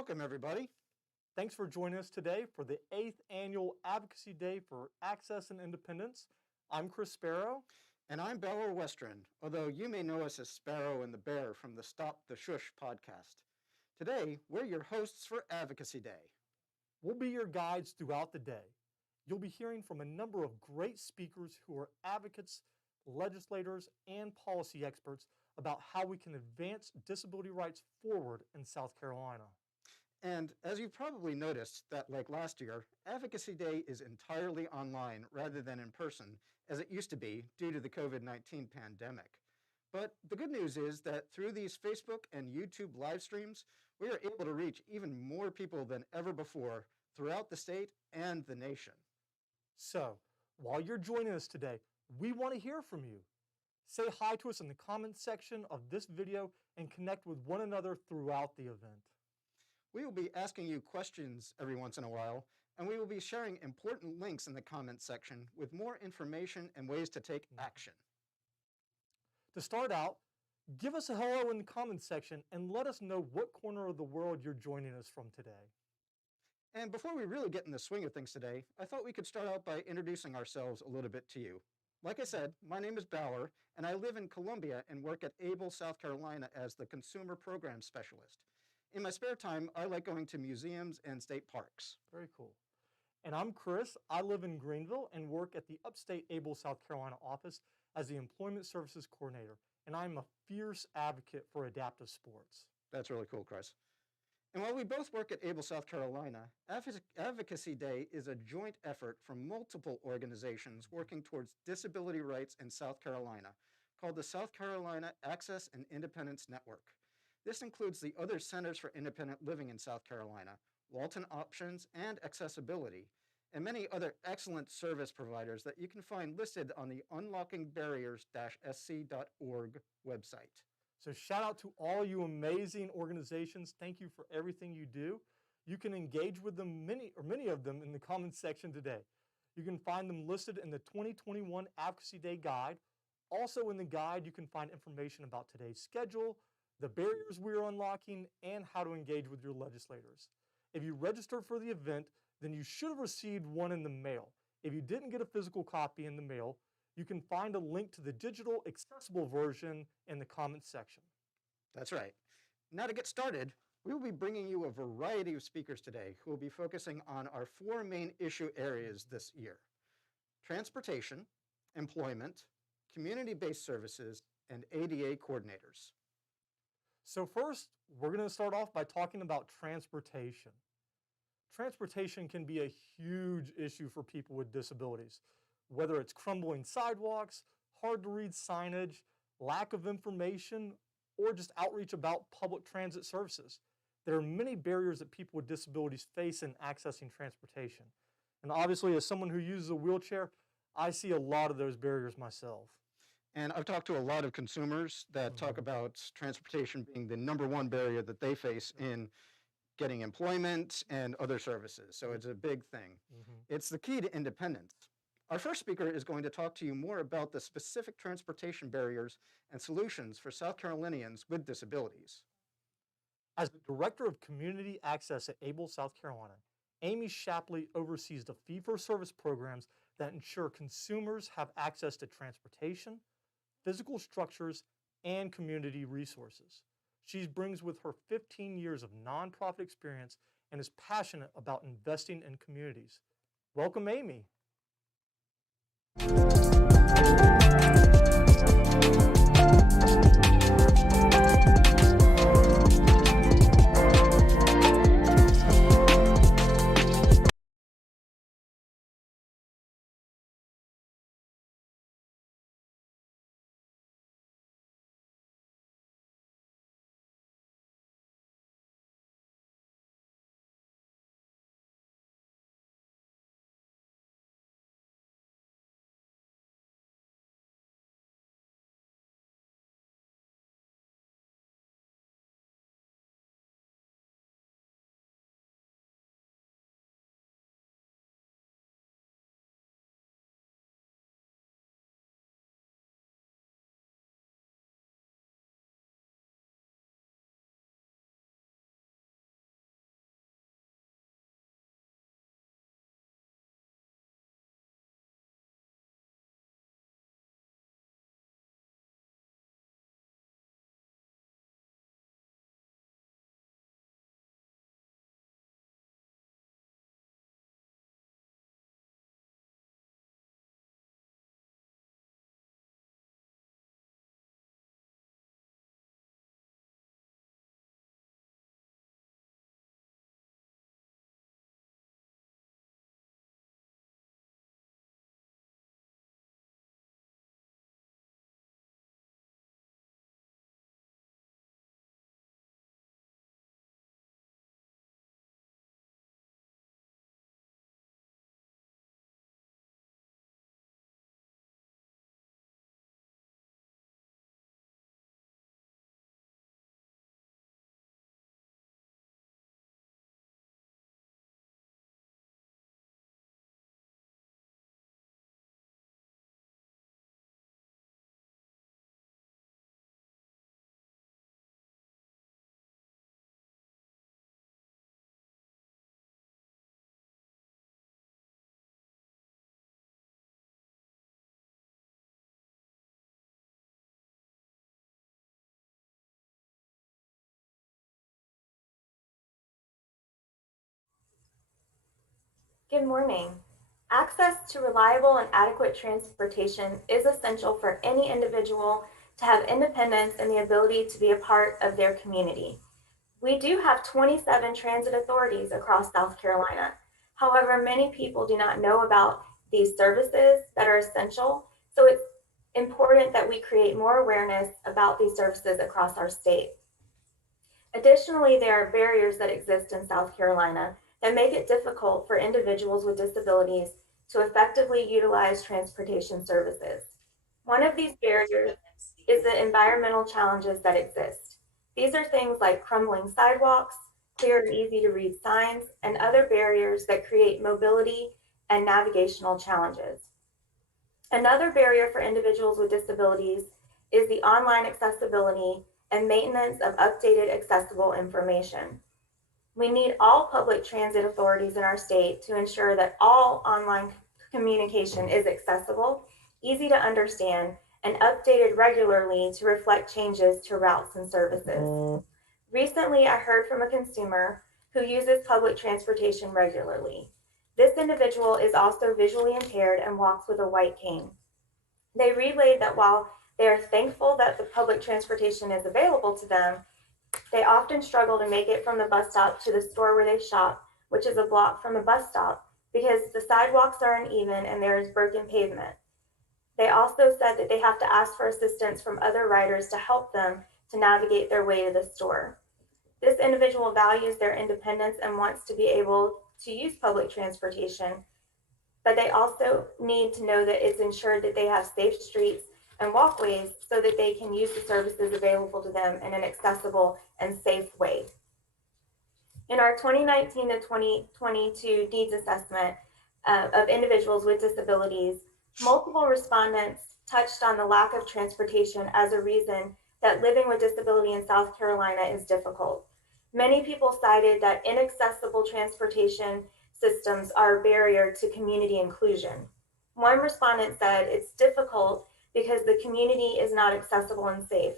Welcome, everybody. Thanks for joining us today for the 8th Annual Advocacy Day for Access and Independence. I'm Chris Sparrow. And I'm Bellar Western, although you may know us as Sparrow and the Bear from the Stop the Shush podcast. Today, we're your hosts for Advocacy Day. We'll be your guides throughout the day. You'll be hearing from a number of great speakers who are advocates, legislators, and policy experts about how we can advance disability rights forward in South Carolina. And as you've probably noticed that, like last year, Advocacy Day is entirely online rather than in person, as it used to be due to the COVID-19 pandemic. But the good news is that through these Facebook and YouTube live streams, we are able to reach even more people than ever before throughout the state and the nation. So, while you're joining us today, we want to hear from you. Say hi to us in the comments section of this video and connect with one another throughout the event. We will be asking you questions every once in a while, and we will be sharing important links in the comments section with more information and ways to take action. To start out, give us a hello in the comments section and let us know what corner of the world you're joining us from today. And before we really get in the swing of things today, I thought we could start out by introducing ourselves a little bit to you. Like I said, my name is Bellar, and I live in Columbia and work at Able, South Carolina as the Consumer Program Specialist. In my spare time, I like going to museums and state parks. Very cool. And I'm Chris. I live in Greenville and work at the upstate Able, South Carolina office as the Employment Services Coordinator. And I'm a fierce advocate for adaptive sports. That's really cool, Chris. And while we both work at Able, South Carolina, Advocacy Day is a joint effort from multiple organizations working towards disability rights in South Carolina, called the South Carolina Access and Independence Network. This includes the other Centers for Independent Living in South Carolina, Walton Options and Accessibility, and many other excellent service providers that you can find listed on the unlockingbarriers-sc.org website. So shout out to all you amazing organizations. Thank you for everything you do. You can engage with them, many of them, in the comments section today. You can find them listed in the 2021 Advocacy Day Guide. Also in the guide, you can find information about today's schedule, the barriers we're unlocking, and how to engage with your legislators. If you registered for the event, then you should have received one in the mail. If you didn't get a physical copy in the mail, you can find a link to the digital accessible version in the comments section. That's right. Now to get started, we will be bringing you a variety of speakers today who will be focusing on our 4 main issue areas this year: transportation, employment, community-based services, and ADA coordinators. So first, we're going to start off by talking about transportation. Transportation can be a huge issue for people with disabilities, whether it's crumbling sidewalks, hard to read signage, lack of information, or just outreach about public transit services. There are many barriers that people with disabilities face in accessing transportation. And obviously, as someone who uses a wheelchair, I see a lot of those barriers myself. And I've talked to a lot of consumers that talk about transportation being the #1 barrier that they face in getting employment and other services. So it's a big thing. It's the key to independence. Our first speaker is going to talk to you more about the specific transportation barriers and solutions for South Carolinians with disabilities. As the Director of Community Access at Able, South Carolina, Amy Shapley oversees the fee-for-service programs that ensure consumers have access to transportation, physical structures, and community resources. She brings with her 15 years of nonprofit experience and is passionate about investing in communities. Welcome, Amy. Good morning. Access to reliable and adequate transportation is essential for any individual to have independence and the ability to be a part of their community. We do have 27 transit authorities across South Carolina. However, many people do not know about these services that are essential, so it's important that we create more awareness about these services across our state. Additionally, there are barriers that exist in South Carolina that make it difficult for individuals with disabilities to effectively utilize transportation services. One of these barriers is the environmental challenges that exist. These are things like crumbling sidewalks, clear and easy to read signs, and other barriers that create mobility and navigational challenges. Another barrier for individuals with disabilities is the online accessibility and maintenance of updated accessible information. We need all public transit authorities in our state to ensure that all online communication is accessible, easy to understand, and updated regularly to reflect changes to routes and services. Recently, I heard from a consumer who uses public transportation regularly. This individual is also visually impaired and walks with a white cane. They relayed that while they are thankful that the public transportation is available to them, they often struggle to make it from the bus stop to the store where they shop, which is a block from the bus stop, because the sidewalks are uneven and there is broken pavement. They also said that they have to ask for assistance from other riders to help them to navigate their way to the store. This individual values their independence and wants to be able to use public transportation, but they also need to know that it's ensured that they have safe streets and walkways so that they can use the services available to them in an accessible and safe way. In our 2019 to 2022 needs assessment of individuals with disabilities, multiple respondents touched on the lack of transportation as a reason that living with disability in South Carolina is difficult. Many people cited that inaccessible transportation systems are a barrier to community inclusion. One respondent said it's difficult because the community is not accessible and safe.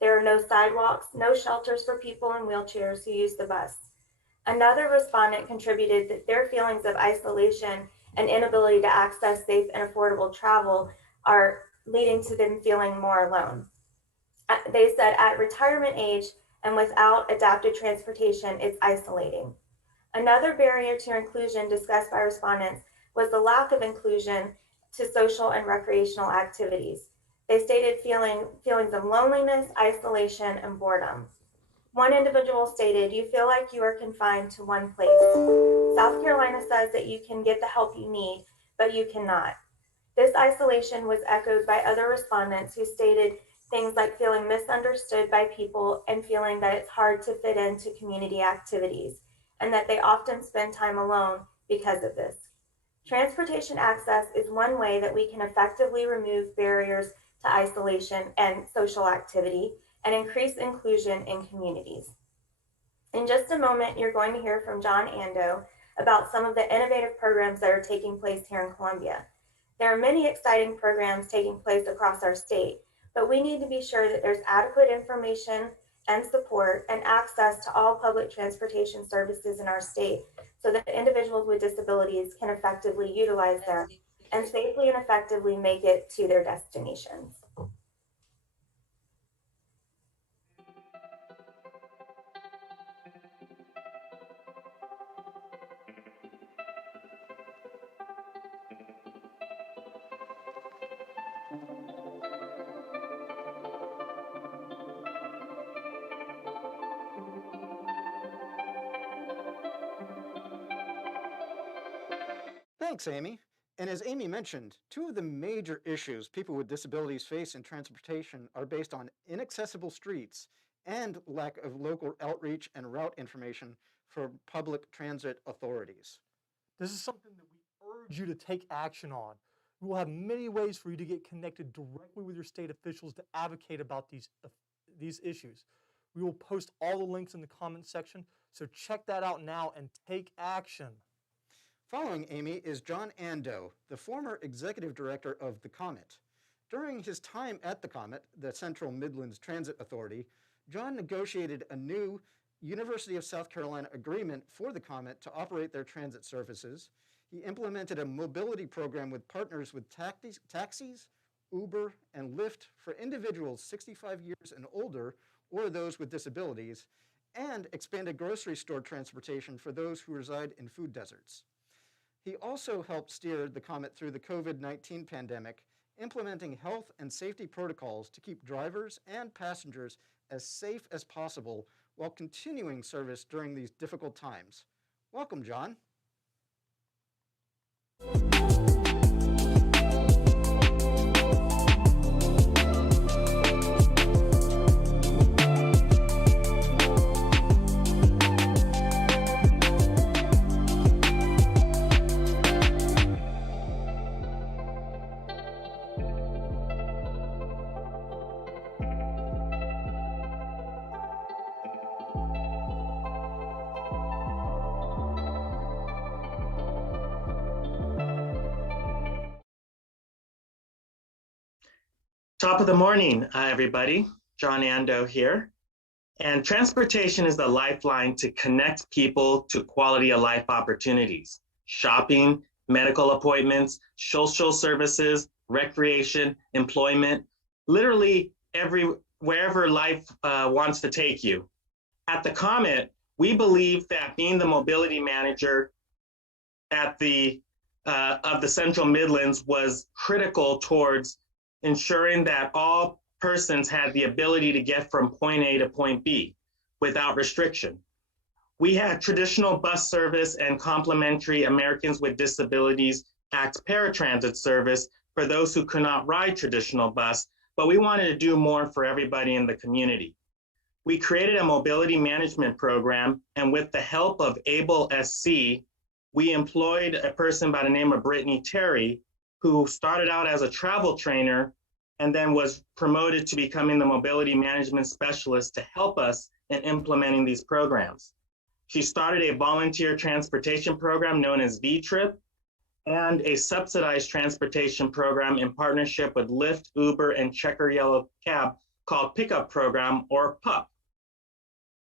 There are no sidewalks, no shelters for people in wheelchairs who use the bus. Another respondent contributed that their feelings of isolation and inability to access safe and affordable travel are leading to them feeling more alone. They said at retirement age and without adapted transportation, it's isolating. Another barrier to inclusion discussed by respondents was the lack of inclusion to social and recreational activities. They stated feelings of loneliness, isolation, and boredom. One individual stated, "You feel like you are confined to one place. South Carolina says that you can get the help you need, but you cannot." This isolation was echoed by other respondents who stated things like feeling misunderstood by people and feeling that it's hard to fit into community activities, and that they often spend time alone because of this. Transportation access is one way that we can effectively remove barriers to isolation and social activity and increase inclusion in communities. In just a moment, you're going to hear from John Ando about some of the innovative programs that are taking place here in Columbia. There are many exciting programs taking place across our state, but we need to be sure that there's adequate information and support and access to all public transportation services in our state so that individuals with disabilities can effectively utilize them and safely and effectively make it to their destinations. Thanks, Amy. And as Amy mentioned, two of the major issues people with disabilities face in transportation are based on inaccessible streets and lack of local outreach and route information for public transit authorities. This is something that we urge you to take action on. We will have many ways for you to get connected directly with your state officials to advocate about these issues. We will post all the links in the comments section, so check that out now and take action. Following Amy is John Ando, the former executive director of the Comet. During his time at the Comet, the Central Midlands Transit Authority, John negotiated a new University of South Carolina agreement for the Comet to operate their transit services. He implemented a mobility program with partners with taxis, Uber, and Lyft for individuals 65 years and older or those with disabilities, and expanded grocery store transportation for those who reside in food deserts. He also helped steer the Comet through the COVID-19 pandemic, implementing health and safety protocols to keep drivers and passengers as safe as possible while continuing service during these difficult times. Welcome, John. Top of the morning, everybody. John Ando here. And transportation is the lifeline to connect people to quality of life opportunities. Shopping, medical appointments, social services, recreation, employment, literally wherever life wants to take you. At the Comet, we believe that being the mobility manager of the Central Midlands was critical towards ensuring that all persons had the ability to get from point A to point B without restriction. We had traditional bus service and complementary Americans with Disabilities Act paratransit service for those who could not ride traditional bus, but we wanted to do more for everybody in the community. We created a mobility management program, and with the help of Able SC, we employed a person by the name of Brittany Terry, who started out as a travel trainer and then was promoted to becoming the mobility management specialist to help us in implementing these programs. She started a volunteer transportation program known as V-Trip and a subsidized transportation program in partnership with Lyft, Uber, and Checker Yellow Cab called Pickup Program, or PUP.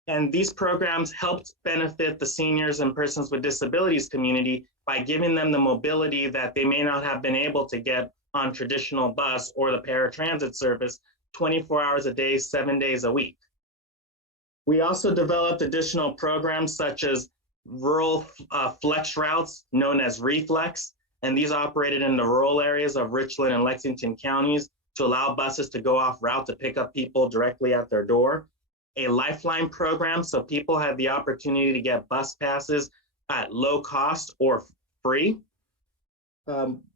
And these programs helped benefit the seniors and persons with disabilities community by giving them the mobility that they may not have been able to get on traditional bus or the paratransit service 24 hours a day, 7 days a week. We also developed additional programs such as rural flex routes known as Reflex, and these operated in the rural areas of Richland and Lexington counties to allow buses to go off route to pick up people directly at their door. A Lifeline program, so people had the opportunity to get bus passes at low cost or free.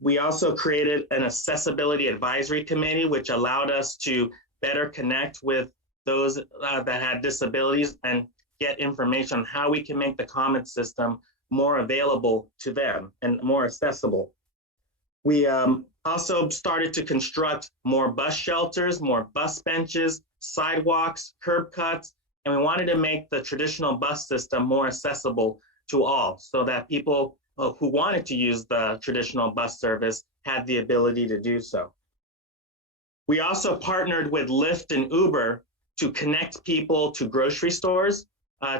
We also created an accessibility advisory committee, which allowed us to better connect with those that had disabilities and get information on how we can make the Comet system more available to them and more accessible. We also started to construct more bus shelters, more bus benches, sidewalks, curb cuts, and we wanted to make the traditional bus system more accessible to all so that people who wanted to use the traditional bus service had the ability to do so. We also partnered with Lyft and Uber to connect people to grocery stores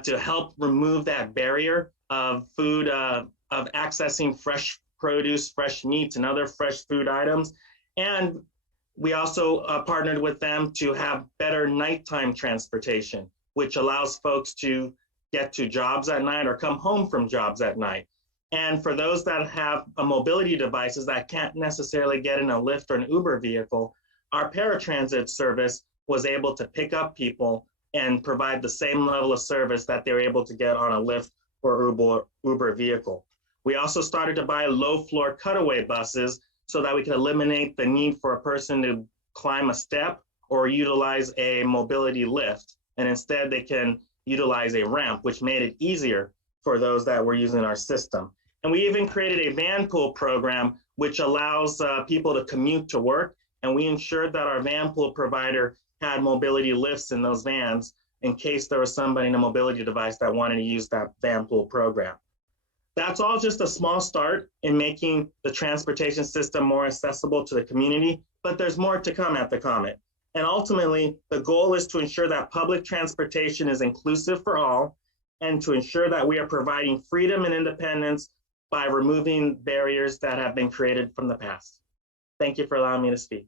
to help remove that barrier of food, of accessing fresh produce, fresh meats, and other fresh food items. And we also partnered with them to have better nighttime transportation, which allows folks to get to jobs at night or come home from jobs at night. And for those that have mobility devices that can't necessarily get in a Lyft or an Uber vehicle, our paratransit service was able to pick up people and provide the same level of service that they were able to get on a Lyft or Uber vehicle. We also started to buy low floor cutaway buses so that we could eliminate the need for a person to climb a step or utilize a mobility lift. And instead they can utilize a ramp, which made it easier for those that were using our system. And we even created a van pool program, which allows people to commute to work. And we ensured that our van pool provider had mobility lifts in those vans in case there was somebody in a mobility device that wanted to use that van pool program. That's all just a small start in making the transportation system more accessible to the community, but there's more to come at the Comet. And ultimately, the goal is to ensure that public transportation is inclusive for all and to ensure that we are providing freedom and independence by removing barriers that have been created from the past. Thank you for allowing me to speak.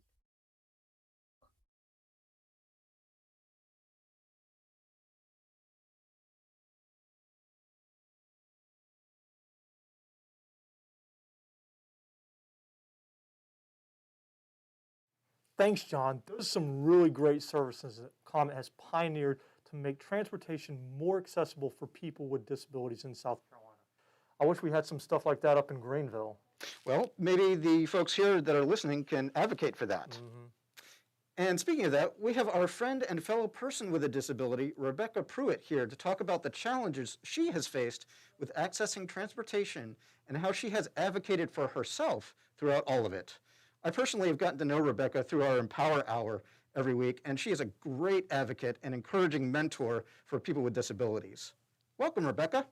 Thanks, John. Those are some really great services that Comet has pioneered to make transportation more accessible for people with disabilities in South Carolina. I wish we had some stuff like that up in Greenville. Well, maybe the folks here that are listening can advocate for that. And speaking of that, we have our friend and fellow person with a disability, Rebecca Pruitt, here to talk about the challenges she has faced with accessing transportation and how she has advocated for herself throughout all of it. I personally have gotten to know Rebecca through our Empower Hour every week, and she is a great advocate and encouraging mentor for people with disabilities. Welcome, Rebecca.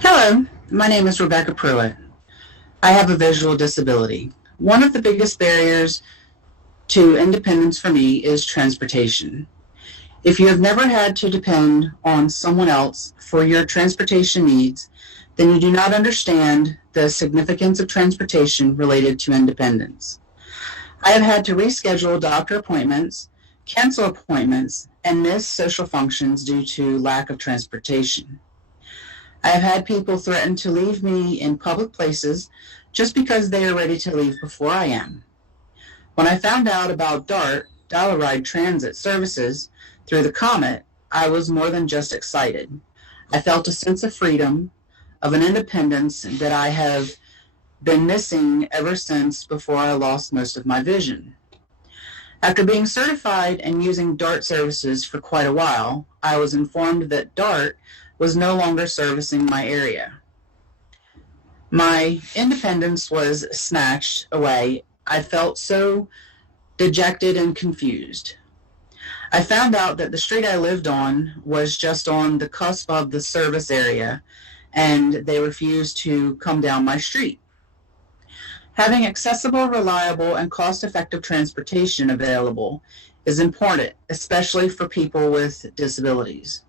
Hello, my name is Rebecca Pruitt. I have a visual disability. One of the biggest barriers to independence for me is transportation. If you have never had to depend on someone else for your transportation needs, then you do not understand the significance of transportation related to independence. I have had to reschedule doctor appointments, cancel appointments, and miss social functions due to lack of transportation. I have had people threaten to leave me in public places just because they are ready to leave before I am. When I found out about DART, Dollar Ride Transit Services, through the Comet, I was more than just excited. I felt a sense of freedom, of an independence that I have been missing ever since before I lost most of my vision. After being certified and using DART services for quite a while, I was informed that DART was no longer servicing my area. My independence was snatched away. I felt so dejected and confused. I found out that the street I lived on was just on the cusp of the service area, and they refused to come down my street. Having accessible, reliable, and cost-effective transportation available is important, especially for people with disabilities.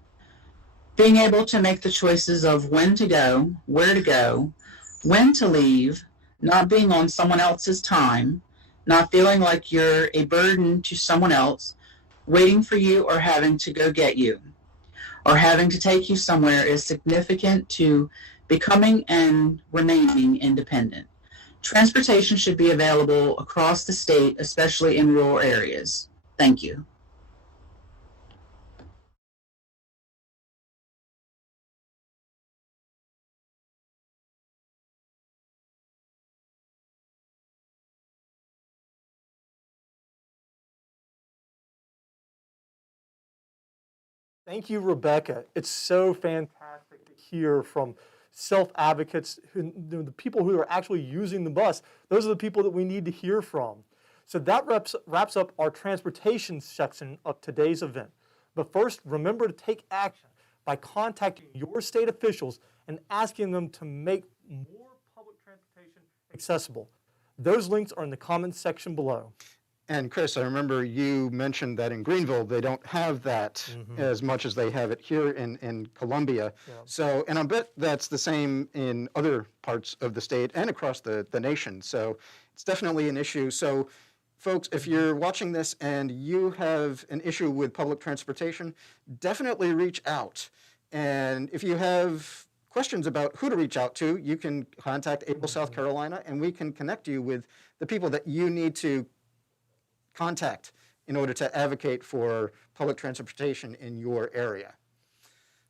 Being able to make the choices of when to go, where to go, when to leave, not being on someone else's time, not feeling like you're a burden to someone else, waiting for you or having to go get you, or having to take you somewhere is significant to becoming and remaining independent. Transportation should be available across the state, especially in rural areas. Thank you. Thank you, Rebecca. It's so fantastic to hear from self-advocates, the people who are actually using the bus. Those are the people that we need to hear from. So that wraps up our transportation section of today's event. But first, remember to take action by contacting your state officials and asking them to make more public transportation accessible. Those links are in the comments section below. And Chris, I remember you mentioned that in Greenville, they don't have that as much as they have it here in Columbia. Yeah. So, and I bet that's the same in other parts of the state and across the nation. So it's definitely an issue. So folks, if you're watching this and you have an issue with public transportation, definitely reach out. And if you have questions about who to reach out to, you can contact Able South Carolina, and we can connect you with the people that you need to contact in order to advocate for public transportation in your area.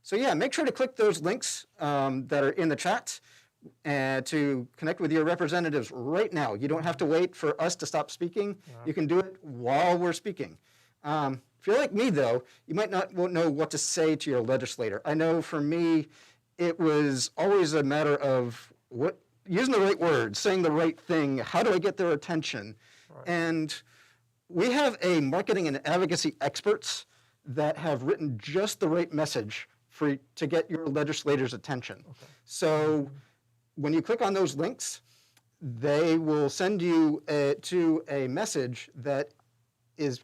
So yeah, make sure to click those links that are in the chat and to connect with your representatives right now. You don't have to wait for us to stop speaking. You can do it while we're speaking. If you're like me, though, you might not know what to say to your legislator. I know for me, it was always a matter of using the right words, saying the right thing. How do I get their attention? Right. And we have a marketing and advocacy experts that have written just the right message to get your legislators' attention. Okay. So when you click on those links, they will send you to a message that is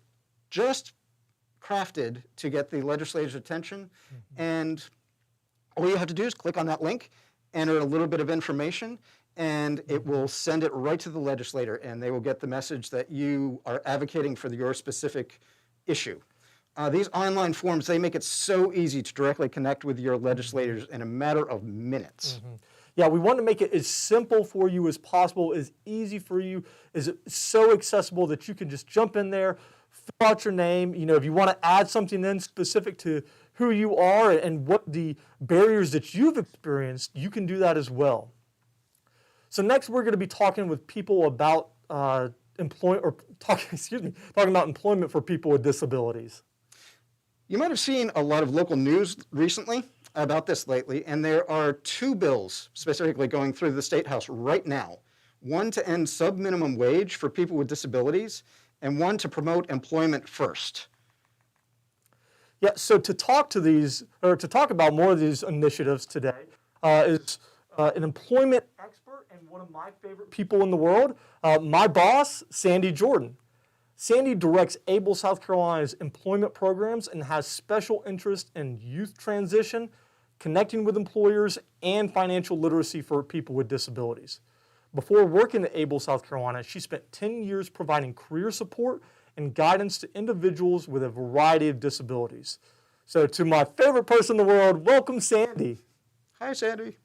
just crafted to get the legislators' attention. And all you have to do is click on that link, enter a little bit of information, and it will send it right to the legislator, and they will get the message that you are advocating for your specific issue. These online forms, they make it so easy to directly connect with your legislators in a matter of minutes. Yeah, we want to make it as simple for you as possible, as easy for you, as so accessible that you can just jump in there, fill out your name. You know, if you want to add something in specific to who you are and what the barriers that you've experienced, you can do that as well. So next, we're going to be talking with people about talking about employment for people with disabilities. You might have seen a lot of local news recently about this lately, and there are two bills specifically going through the State House right now. One to end sub-minimum wage for people with disabilities, and one to promote employment first. Yeah, so to talk about more of these initiatives today is an employment expert and one of my favorite people in the world, my boss, Sandy Jordan. Sandy directs Able South Carolina's employment programs and has special interest in youth transition, connecting with employers, and financial literacy for people with disabilities. Before working at Able South Carolina, she spent 10 years providing career support and guidance to individuals with a variety of disabilities. So to my favorite person in the world, welcome, Sandy. Hi, Sandy.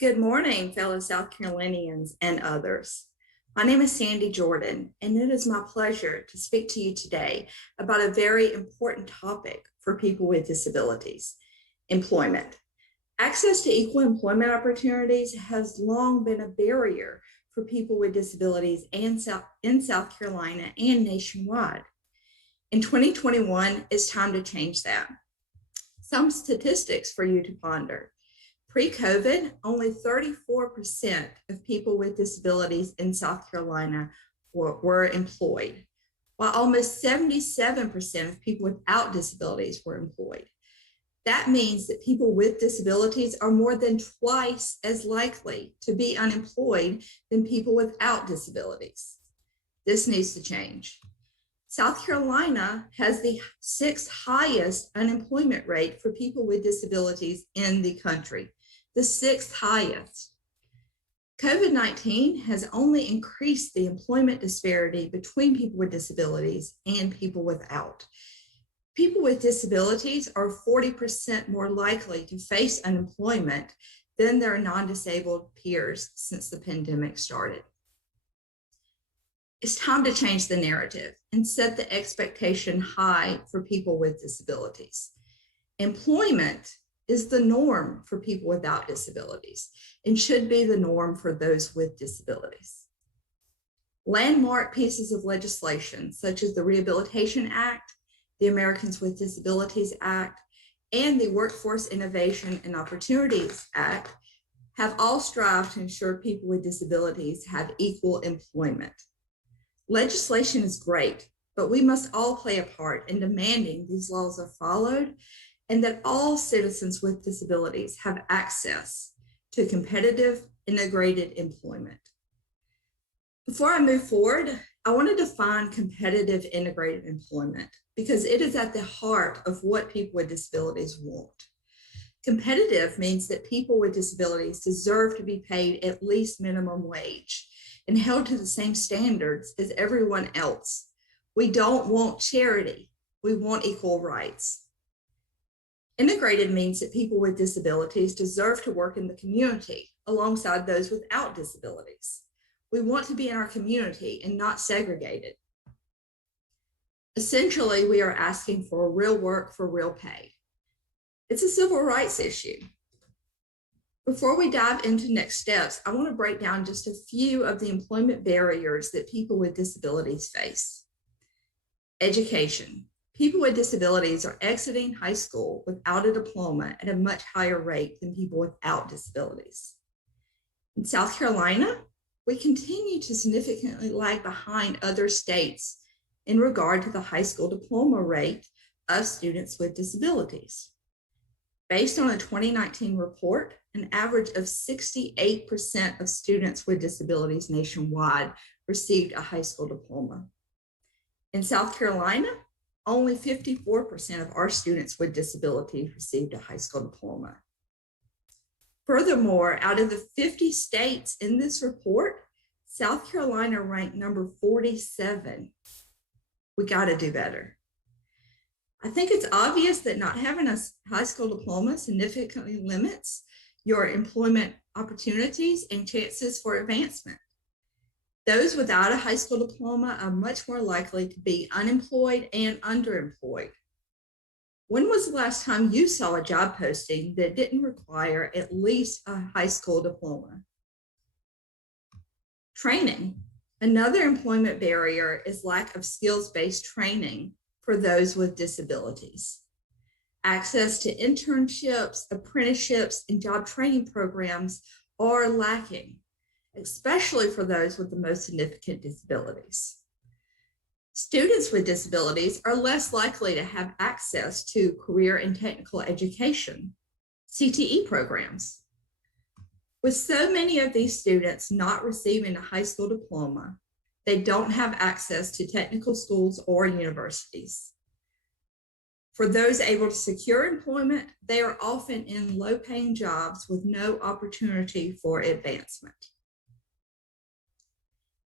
Good morning, fellow South Carolinians and others. My name is Sandy Jordan, and it is my pleasure to speak to you today about a very important topic for people with disabilities, employment. Access to equal employment opportunities has long been a barrier for people with disabilities in South Carolina and nationwide. In 2021, it's time to change that. Some statistics for you to ponder. Pre-COVID, only 34% of people with disabilities in South Carolina were employed, while almost 77% of people without disabilities were employed. That means that people with disabilities are more than twice as likely to be unemployed than people without disabilities. This needs to change. South Carolina has the 6th highest unemployment rate for people with disabilities in the country, the 6th highest. COVID-19 has only increased the employment disparity between people with disabilities and people without. People with disabilities are 40% more likely to face unemployment than their non-disabled peers since the pandemic started. It's time to change the narrative and set the expectation high for people with disabilities. Employment is the norm for people without disabilities and should be the norm for those with disabilities. Landmark pieces of legislation, such as the Rehabilitation Act, the Americans with Disabilities Act, and the Workforce Innovation and Opportunities Act, have all strived to ensure people with disabilities have equal employment. Legislation is great, but we must all play a part in demanding these laws are followed and that all citizens with disabilities have access to competitive, integrated employment. Before I move forward, I want to define competitive, integrated employment because it is at the heart of what people with disabilities want. Competitive means that people with disabilities deserve to be paid at least minimum wage and held to the same standards as everyone else. We don't want charity, we want equal rights. Integrated means that people with disabilities deserve to work in the community alongside those without disabilities. We want to be in our community and not segregated. Essentially, we are asking for real work for real pay. It's a civil rights issue. Before we dive into next steps, I want to break down just a few of the employment barriers that people with disabilities face. Education. People with disabilities are exiting high school without a diploma at a much higher rate than people without disabilities. In South Carolina, we continue to significantly lag behind other states in regard to the high school diploma rate of students with disabilities. Based on a 2019 report, an average of 68% of students with disabilities nationwide received a high school diploma. In South Carolina, only 54% of our students with disabilities received a high school diploma. Furthermore, out of the 50 states in this report, South Carolina ranked number 47. We got to do better. I think it's obvious that not having a high school diploma significantly limits your employment opportunities and chances for advancement. Those without a high school diploma are much more likely to be unemployed and underemployed. When was the last time you saw a job posting that didn't require at least a high school diploma? Training. Another employment barrier is lack of skills-based training for those with disabilities. Access to internships, apprenticeships, and job training programs are lacking, especially for those with the most significant disabilities. Students with disabilities are less likely to have access to career and technical education, CTE programs. With so many of these students not receiving a high school diploma, they don't have access to technical schools or universities. For those able to secure employment, they are often in low-paying jobs with no opportunity for advancement.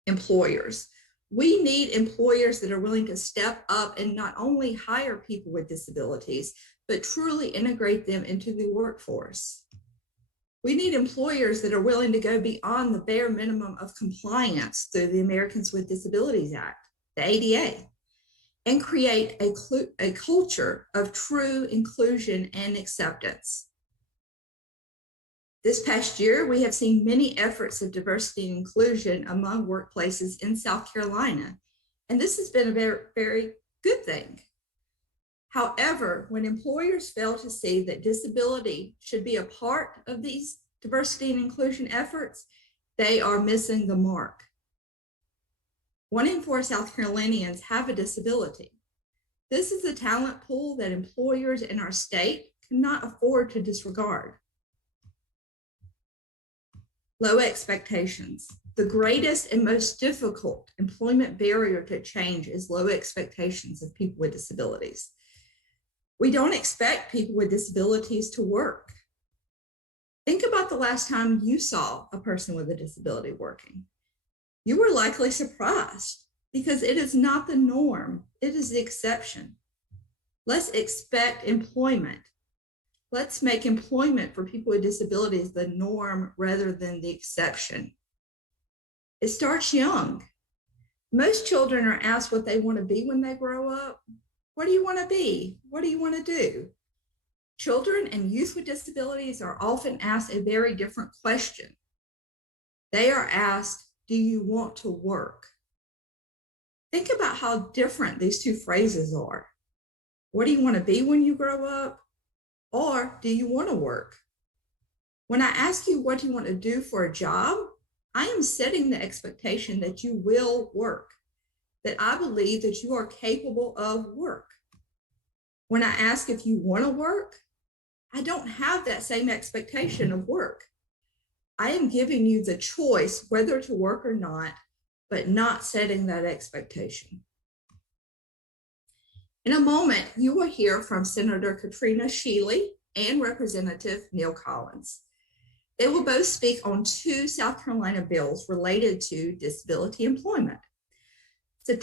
Employers. We need employers that are willing to step up and not only hire people with disabilities, but truly integrate them into the workforce. We need employers that are willing to go beyond the bare minimum of compliance through the Americans with Disabilities Act, the ADA, and create a culture of true inclusion and acceptance. This past year, we have seen many efforts of diversity and inclusion among workplaces in South Carolina, and this has been a very, very good thing. However, when employers fail to see that disability should be a part of these diversity and inclusion efforts, they are missing the mark. 1 in 4 South Carolinians have a disability. This is a talent pool that employers in our state cannot afford to disregard. Low expectations. The greatest and most difficult employment barrier to change is low expectations of people with disabilities. We don't expect people with disabilities to work. Think about the last time you saw a person with a disability working. You were likely surprised because it is not the norm, it is the exception. Let's expect employment. Let's make employment for people with disabilities the norm rather than the exception. It starts young. Most children are asked what they want to be when they grow up. What do you want to be? What do you want to do? Children and youth with disabilities are often asked a very different question. They are asked, do you want to work? Think about how different these two phrases are. What do you want to be when you grow up? Or do you want to work? When I ask you what you want to do for a job, I am setting the expectation that you will work, that I believe that you are capable of work. When I ask if you want to work, I don't have that same expectation of work. I am giving you the choice whether to work or not, but not setting that expectation. In a moment, you will hear from Senator Katrina Shealy and Representative Neil Collins. They will both speak on two South Carolina bills related to disability employment. So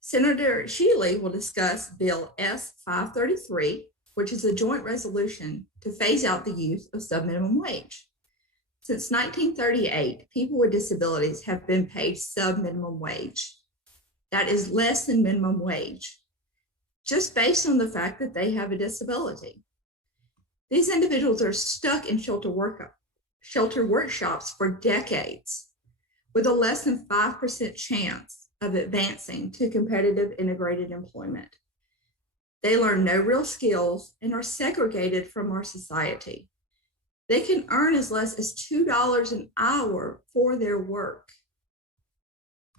Senator Shealy will discuss Bill S-533, which is a joint resolution to phase out the use of subminimum wage. Since 1938, people with disabilities have been paid subminimum wage. That is less than minimum wage, just based on the fact that they have a disability. These individuals are stuck in shelter workshops for decades, with a less than 5% chance of advancing to competitive integrated employment. They learn no real skills and are segregated from our society. They can earn as less as $2 an hour for their work.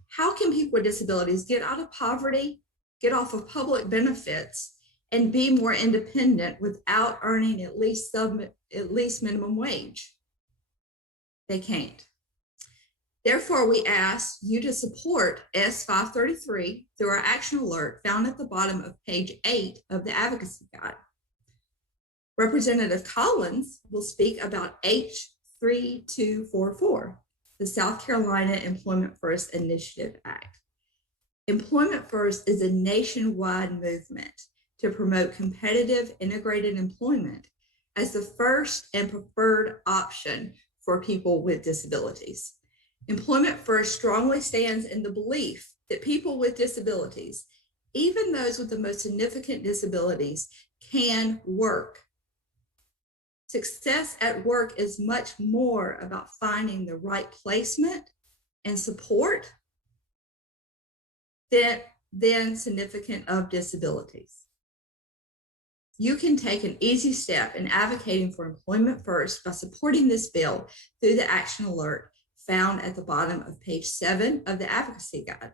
How can people with disabilities get out of poverty, get off of public benefits, and be more independent without earning at least minimum wage? They can't. Therefore, we ask you to support S-533 through our action alert found at the bottom of page 8 of the advocacy guide. Representative Collins will speak about H-3244, the South Carolina Employment First Initiative Act. Employment First is a nationwide movement to promote competitive integrated employment as the first and preferred option for people with disabilities. Employment First strongly stands in the belief that people with disabilities, even those with the most significant disabilities, can work. Success at work is much more about finding the right placement and support than significant of disabilities. You can take an easy step in advocating for Employment First by supporting this bill through the action alert found at the bottom of page 7 of the advocacy guide.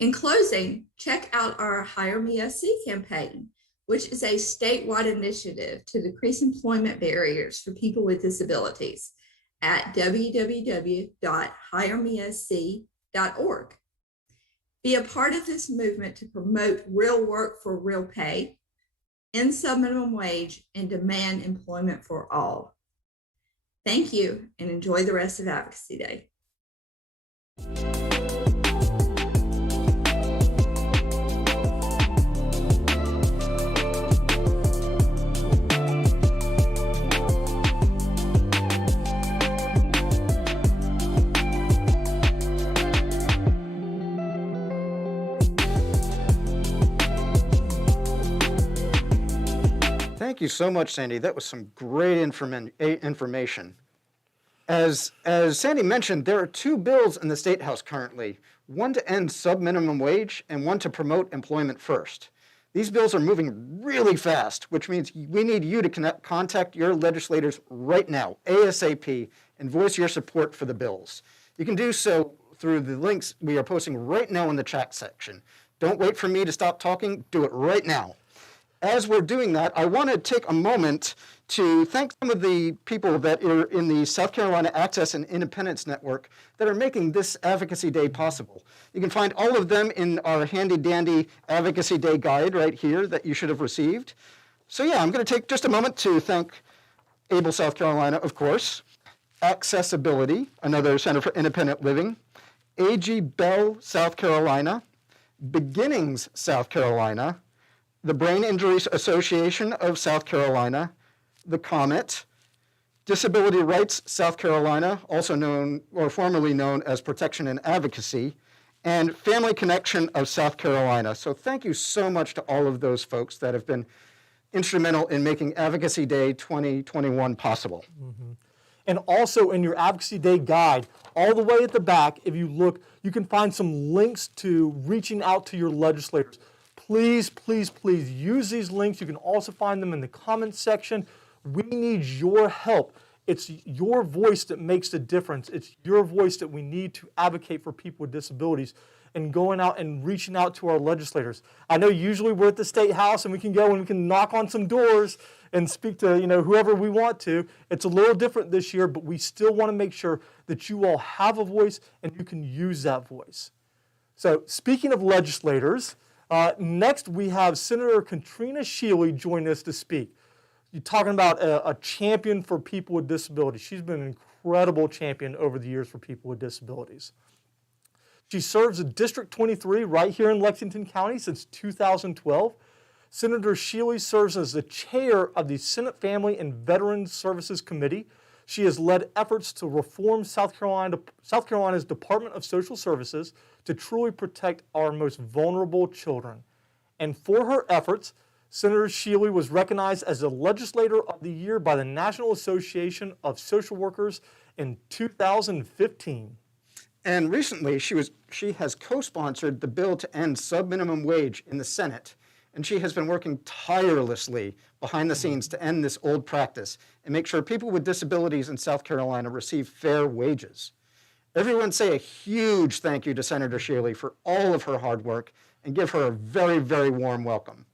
In closing, check out our Hire Me SC campaign, which is a statewide initiative to decrease employment barriers for people with disabilities at www.hiremesc.org. Be a part of this movement to promote real work for real pay, end subminimum wage, and demand employment for all. Thank you, and enjoy the rest of Advocacy Day. Thank you so much, Sandy. That was some great information. As Sandy mentioned, there are two bills in the State House currently, one to end subminimum wage and one to promote employment first. These bills are moving really fast, which means we need you to contact your legislators right now, ASAP, and voice your support for the bills. You can do so through the links we are posting right now in the chat section. Don't wait for me to stop talking, do it right now. As we're doing that, I want to take a moment to thank some of the people that are in the South Carolina Access and Independence Network that are making this Advocacy Day possible. You can find all of them in our handy-dandy Advocacy Day guide right here that you should have received. So yeah, I'm going to take just a moment to thank Able South Carolina, of course, Accessibility, another Center for Independent Living, A.G. Bell, South Carolina, Beginnings, South Carolina, the Brain Injury Association of South Carolina, the Comet, Disability Rights South Carolina, also known or formerly known as Protection and Advocacy, and Family Connection of South Carolina. So thank you so much to all of those folks that have been instrumental in making Advocacy Day 2021 possible. Mm-hmm. And also in your Advocacy Day guide, all the way at the back, if you look, you can find some links to reaching out to your legislators. Please, please, please use these links. You can also find them in the comments section. We need your help. It's your voice that makes the difference. It's your voice that we need to advocate for people with disabilities and going out and reaching out to our legislators. I know usually we're at the State House and we can go and we can knock on some doors and speak to whoever we want to. It's a little different this year, but we still want to make sure that you all have a voice and you can use that voice. So speaking of legislators, next we have Senator Katrina Shealy joining us to speak. You're talking about a champion for people with disabilities. She's been an incredible champion over the years for people with disabilities. She serves in District 23 right here in Lexington County since 2012. Senator Shealy serves as the chair of the Senate Family and Veterans Services Committee. She has led efforts to reform South Carolina's Department of Social Services to truly protect our most vulnerable children. And for her efforts, Senator Shealy was recognized as the Legislator of the Year by the National Association of Social Workers in 2015. And recently, she has co-sponsored the bill to end sub-minimum wage in the Senate. And she has been working tirelessly behind the scenes to end this old practice and make sure people with disabilities in South Carolina receive fair wages. Everyone say a huge thank you to Senator Shealy for all of her hard work and give her a very, very warm welcome.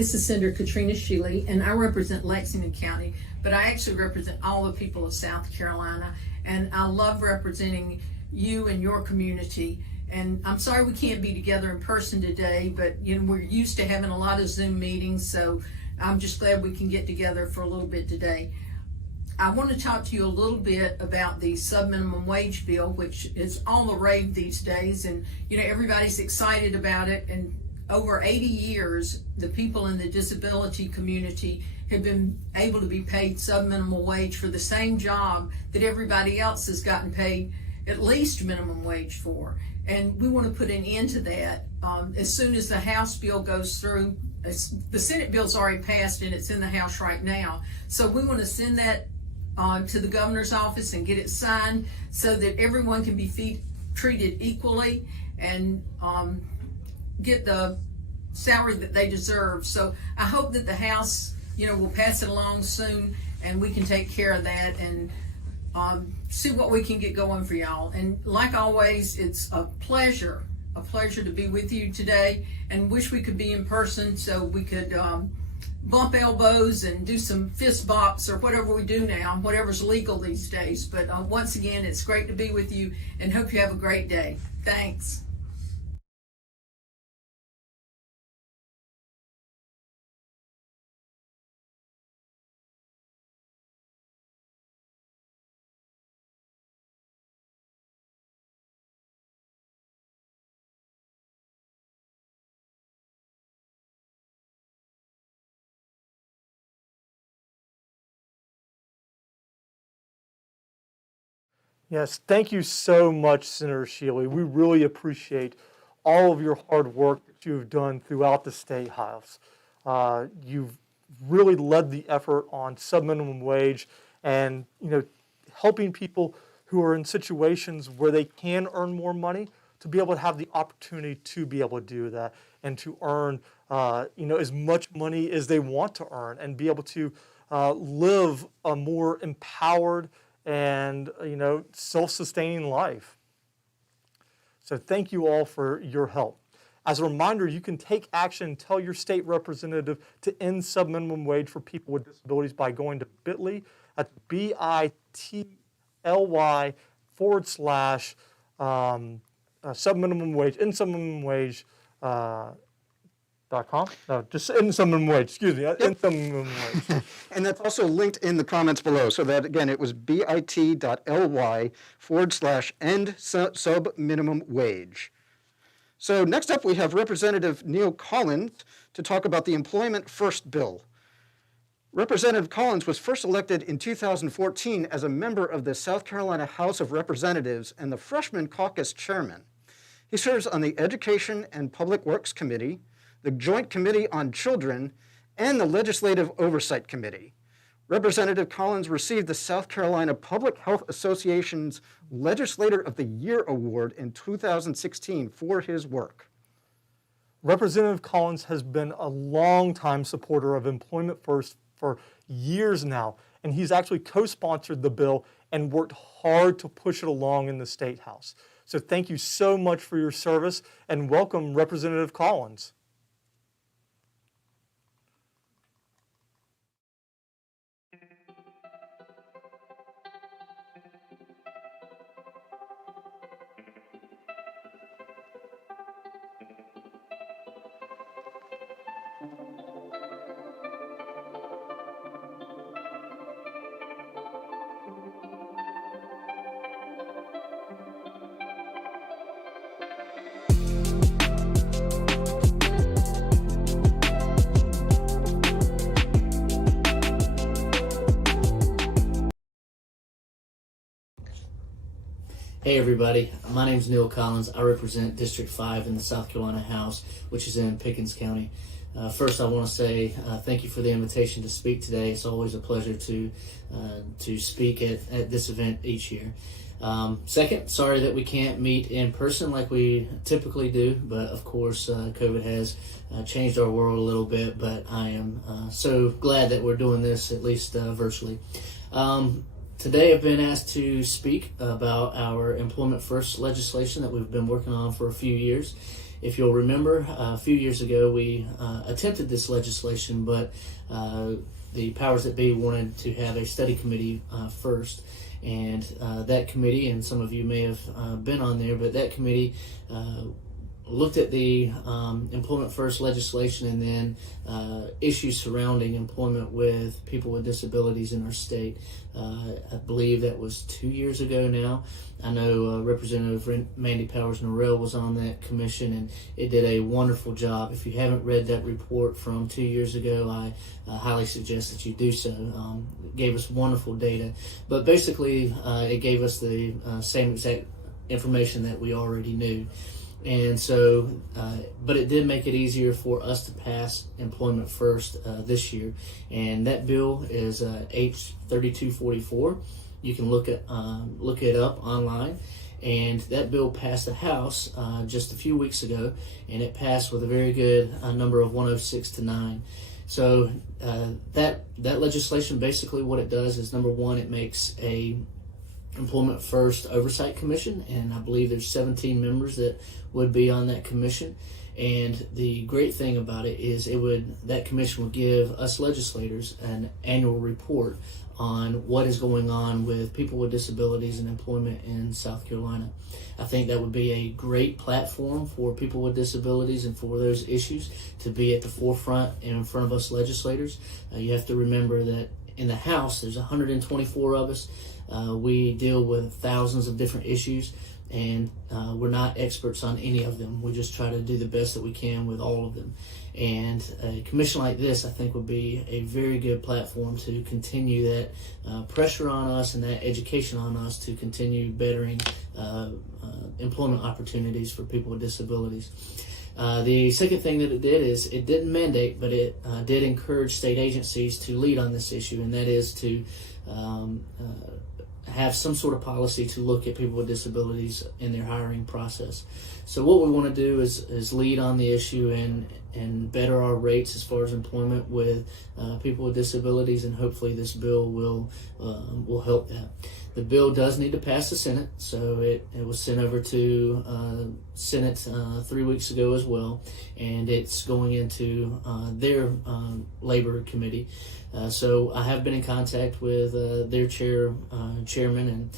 this is Senator Katrina Shealy, and I represent Lexington County, but I actually represent all the people of South Carolina, and I love representing you and your community. And I'm sorry we can't be together in person today, but we're used to having a lot of Zoom meetings, so I'm just glad we can get together for a little bit today. I want to talk to you a little bit about the sub-minimum wage bill, which is all the rage these days, and everybody's excited about it. And over 80 years, the people in the disability community have been able to be paid sub-minimum wage for the same job that everybody else has gotten paid at least minimum wage for. And we want to put an end to that as soon as the House bill goes through. The Senate bill's already passed and it's in the House right now. So we want to send that to the governor's office and get it signed so that everyone can be treated equally and get the salary that they deserve. So I hope that the House, will pass it along soon and we can take care of that and see what we can get going for y'all. And like always, it's a pleasure to be with you today, and wish we could be in person so we could bump elbows and do some fist bops or whatever we do now, whatever's legal these days. But once again, it's great to be with you and hope you have a great day. Thanks. Yes, thank you so much, Senator Shealy. We really appreciate all of your hard work that you've done throughout the State House. You've really led the effort on sub-minimum wage and, helping people who are in situations where they can earn more money to be able to have the opportunity to be able to do that and to earn, as much money as they want to earn and be able to live a more empowered and self-sustaining life. So thank you all for your help. As a reminder, you can take action and tell your state representative to end sub-minimum wage for people with disabilities by going to bit.ly. That's bit.ly / sub-minimum wage, end sub-minimum wage .com? No, just end sub-minimum wage, excuse me, end sub-minimum wage. And that's also linked in the comments below. So that, again, it was bit.ly / end sub-minimum wage. So next up, we have Representative Neil Collins to talk about the Employment First bill. Representative Collins was first elected in 2014 as a member of the South Carolina House of Representatives and the Freshman Caucus Chairman. He serves on the Education and Public Works Committee, the Joint Committee on Children, and the Legislative Oversight Committee. Representative Collins received the South Carolina Public Health Association's Legislator of the Year Award in 2016 for his work. Representative Collins has been a longtime supporter of Employment First for years now, and he's actually co-sponsored the bill and worked hard to push it along in the State House. So thank you so much for your service, and welcome, Representative Collins. Hey everybody, my name is Neil Collins. I represent District 5 in the South Carolina House, which is in Pickens County. First, I want to say thank you for the invitation to speak today. It's always a pleasure to speak at this event each year. Second, sorry that we can't meet in person like we typically do, but of course COVID has changed our world a little bit, but I am so glad that we're doing this at least virtually. Today I've been asked to speak about our Employment First legislation that we've been working on for a few years. If you'll remember, a few years ago we attempted this legislation, but the powers that be wanted to have a study committee first. And that committee, and some of you may have been on there, but that committee looked at the Employment First legislation and then issues surrounding employment with people with disabilities in our state. I believe that was 2 years ago now. I know Representative Mandy Powers-Norrell was on that commission, and it did a wonderful job. If you haven't read that report from 2 years ago, I highly suggest that you do so. It gave us wonderful data, but basically it gave us the same exact information that we already knew. And so, but it did make it easier for us to pass Employment First this year. And that bill is H 3244. You can look it up online. And that bill passed the House just a few weeks ago, and it passed with a very good number of 106 to 9. So that legislation, basically what it does is, number one, it makes a Employment First Oversight Commission, and I believe there's 17 members that would be on that commission. And the great thing about it is that commission would give us legislators an annual report on what is going on with people with disabilities and employment in South Carolina. I think that would be a great platform for people with disabilities and for those issues to be at the forefront and in front of us legislators. You have to remember that in the House, there's 124 of us. We deal with thousands of different issues, and we're not experts on any of them. We just try to do the best that we can with all of them. And a commission like this, I think, would be a very good platform to continue that pressure on us and that education on us to continue bettering employment opportunities for people with disabilities. The second thing that it did is it didn't mandate, but it did encourage state agencies to lead on this issue, and that is to have some sort of policy to look at people with disabilities in their hiring process. So what we want to do is lead on the issue and better our rates as far as employment with people with disabilities, and hopefully this bill will help that. The bill does need to pass the Senate, so it was sent over to Senate 3 weeks ago as well, and it's going into their Labor Committee. So I have been in contact with their chairman, and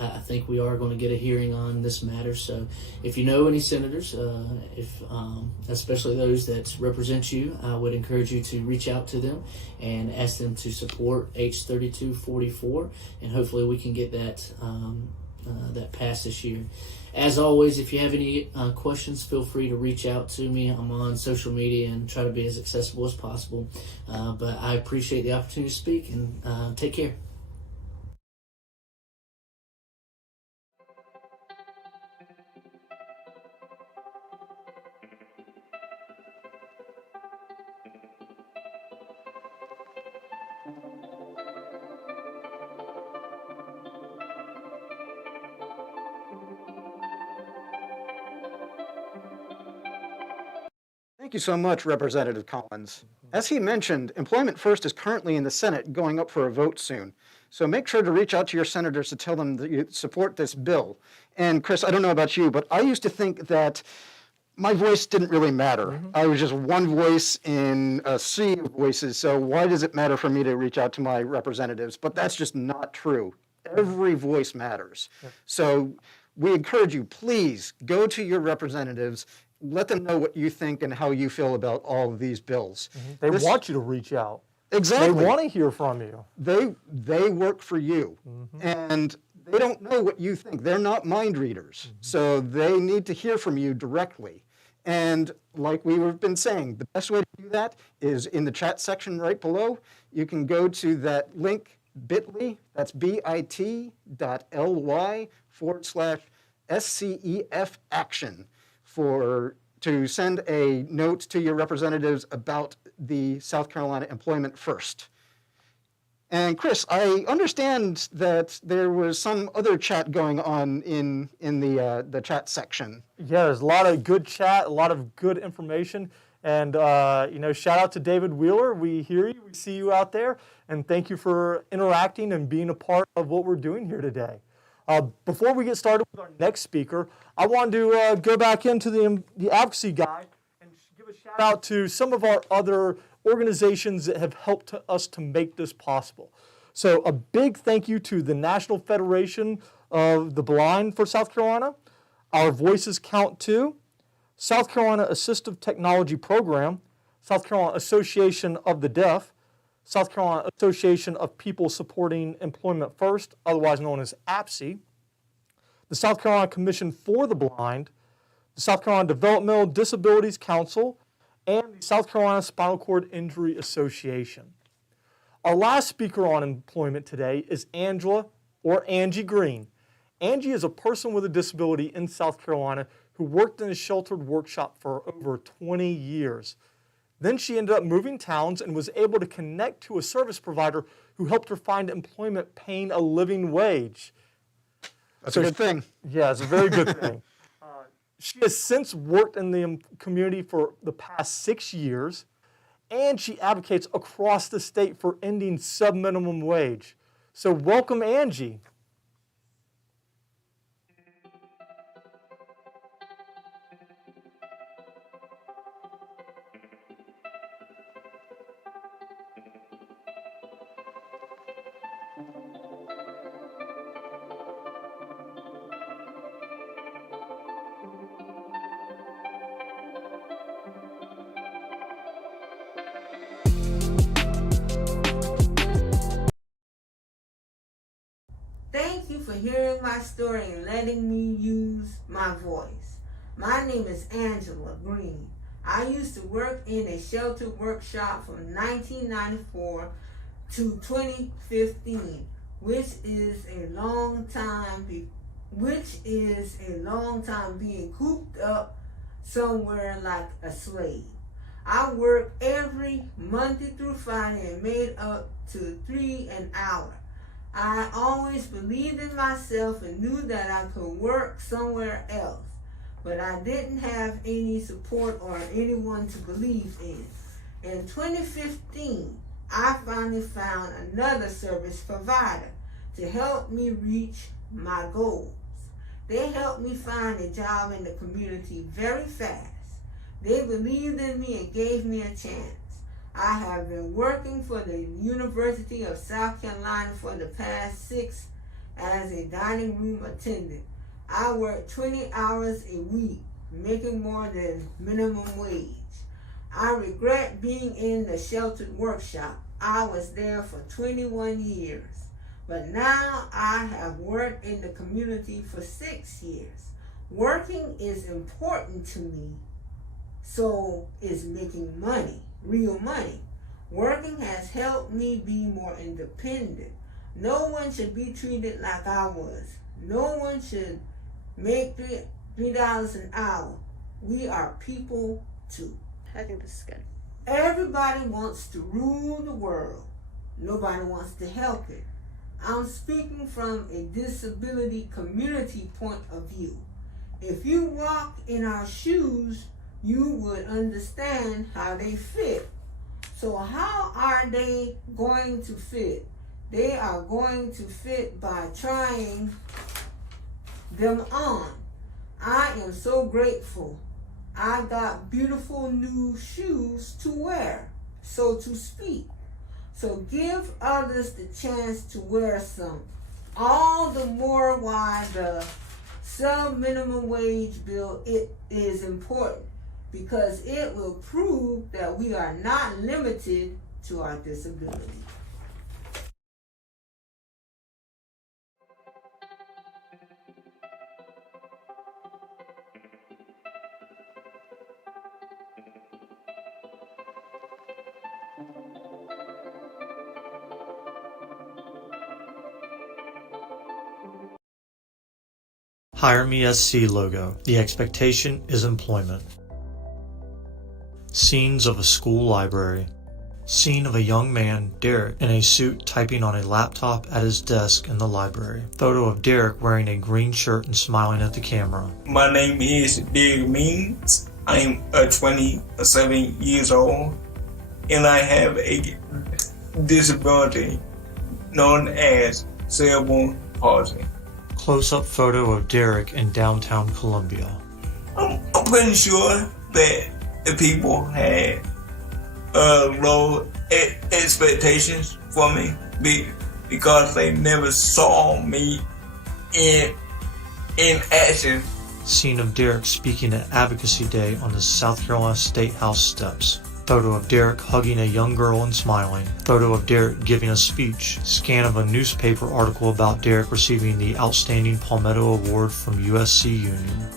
I think we are going to get a hearing on this matter. So if you know any senators, especially those that represent you, I would encourage you to reach out to them and ask them to support H 3244, and hopefully we can get that passed this year. As always, if you have any questions, feel free to reach out to me. I'm on social media and try to be as accessible as possible. But I appreciate the opportunity to speak, and take care. Thank you so much, Representative Collins. As he mentioned, Employment First is currently in the Senate, going up for a vote soon. So make sure to reach out to your senators to tell them that you support this bill. And Chris, I don't know about you, but I used to think that my voice didn't really matter. I was just one voice in a sea of voices, so why does it matter for me to reach out to my representatives? But that's just not true. Every voice matters. So we encourage you, please go to your representatives, let them know what you think and how you feel about all of these bills. They want you to reach out. Exactly. They want to hear from you. They work for you. And they don't know what you think. They're not mind readers. So they need to hear from you directly. And like we've been saying, the best way to do that is in the chat section right below. You can go to that link, bit.ly, that's bit.ly /SCEF action to send a note to your representatives about the South Carolina Employment First. And Chris, I understand that there was some other chat going on in the chat section. Yeah, there's a lot of good chat, a lot of good information. And, shout out to David Wheeler. We hear you, we see you out there. And thank you for interacting and being a part of what we're doing here today. Before we get started with our next speaker, I wanted to go back into the advocacy guide and give a shout out to some of our other organizations that have helped us to make this possible. So a big thank you to the National Federation of the Blind for South Carolina, Our Voices Count Too, South Carolina Assistive Technology Program, South Carolina Association of the Deaf, South Carolina Association of People Supporting Employment First, otherwise known as APSE, the South Carolina Commission for the Blind, the South Carolina Developmental Disabilities Council, and the South Carolina Spinal Cord Injury Association. Our last speaker on employment today is Angela, or Angie Green. Angie is a person with a disability in South Carolina who worked in a sheltered workshop for over 20 years. Then she ended up moving towns and was able to connect to a service provider who helped her find employment paying a living wage. That's a good thing. Yeah, it's a very good thing. She has since worked in the community for the past 6 years, and she advocates across the state for ending sub-minimum wage. So welcome, Angie. Thank you for hearing my story and letting me use my voice. My name is Angela Green. I used to work in a sheltered workshop from 1994 to 2015, which is a long time being cooped up somewhere like a slave. I worked every Monday through Friday and made up to $3 an hour. I always believed in myself and knew that I could work somewhere else, but I didn't have any support or anyone to believe in. In 2015, I finally found another service provider to help me reach my goals. They helped me find a job in the community very fast. They believed in me and gave me a chance. I have been working for the University of South Carolina for the past 6 as a dining room attendant. I work 20 hours a week, making more than minimum wage. I regret being in the sheltered workshop. I was there for 21 years, but now I have worked in the community for 6 years. Working is important to me, so is making money. Real money. Working has helped me be more independent. No one should be treated like I was. No one should make $3 an hour. We are people too. I think this is good. Everybody wants to rule the world. Nobody wants to help it. I'm speaking from a disability community point of view. If you walk in our shoes, you would understand how they fit. So how are they going to fit? They are going to fit by trying them on. I am so grateful. I got beautiful new shoes to wear, so to speak. So give others the chance to wear some. All the more why the sub-minimum wage bill is important, because it will prove that we are not limited to our disability. Hire Me SC logo. The expectation is employment. Scenes of a school library. Scene of a young man, Derek, in a suit typing on a laptop at his desk in the library. Photo of Derek wearing a green shirt and smiling at the camera. My name is Derek Means. I am 27 years old and I have a disability known as cerebral palsy. Close-up photo of Derek in downtown Columbia. I'm pretty sure that the people had low expectations for me because they never saw me in action. Scene of Derek speaking at Advocacy Day on the South Carolina State House steps. Photo of Derek hugging a young girl and smiling. Photo of Derek giving a speech. Scan of a newspaper article about Derek receiving the Outstanding Palmetto Award from USC Union.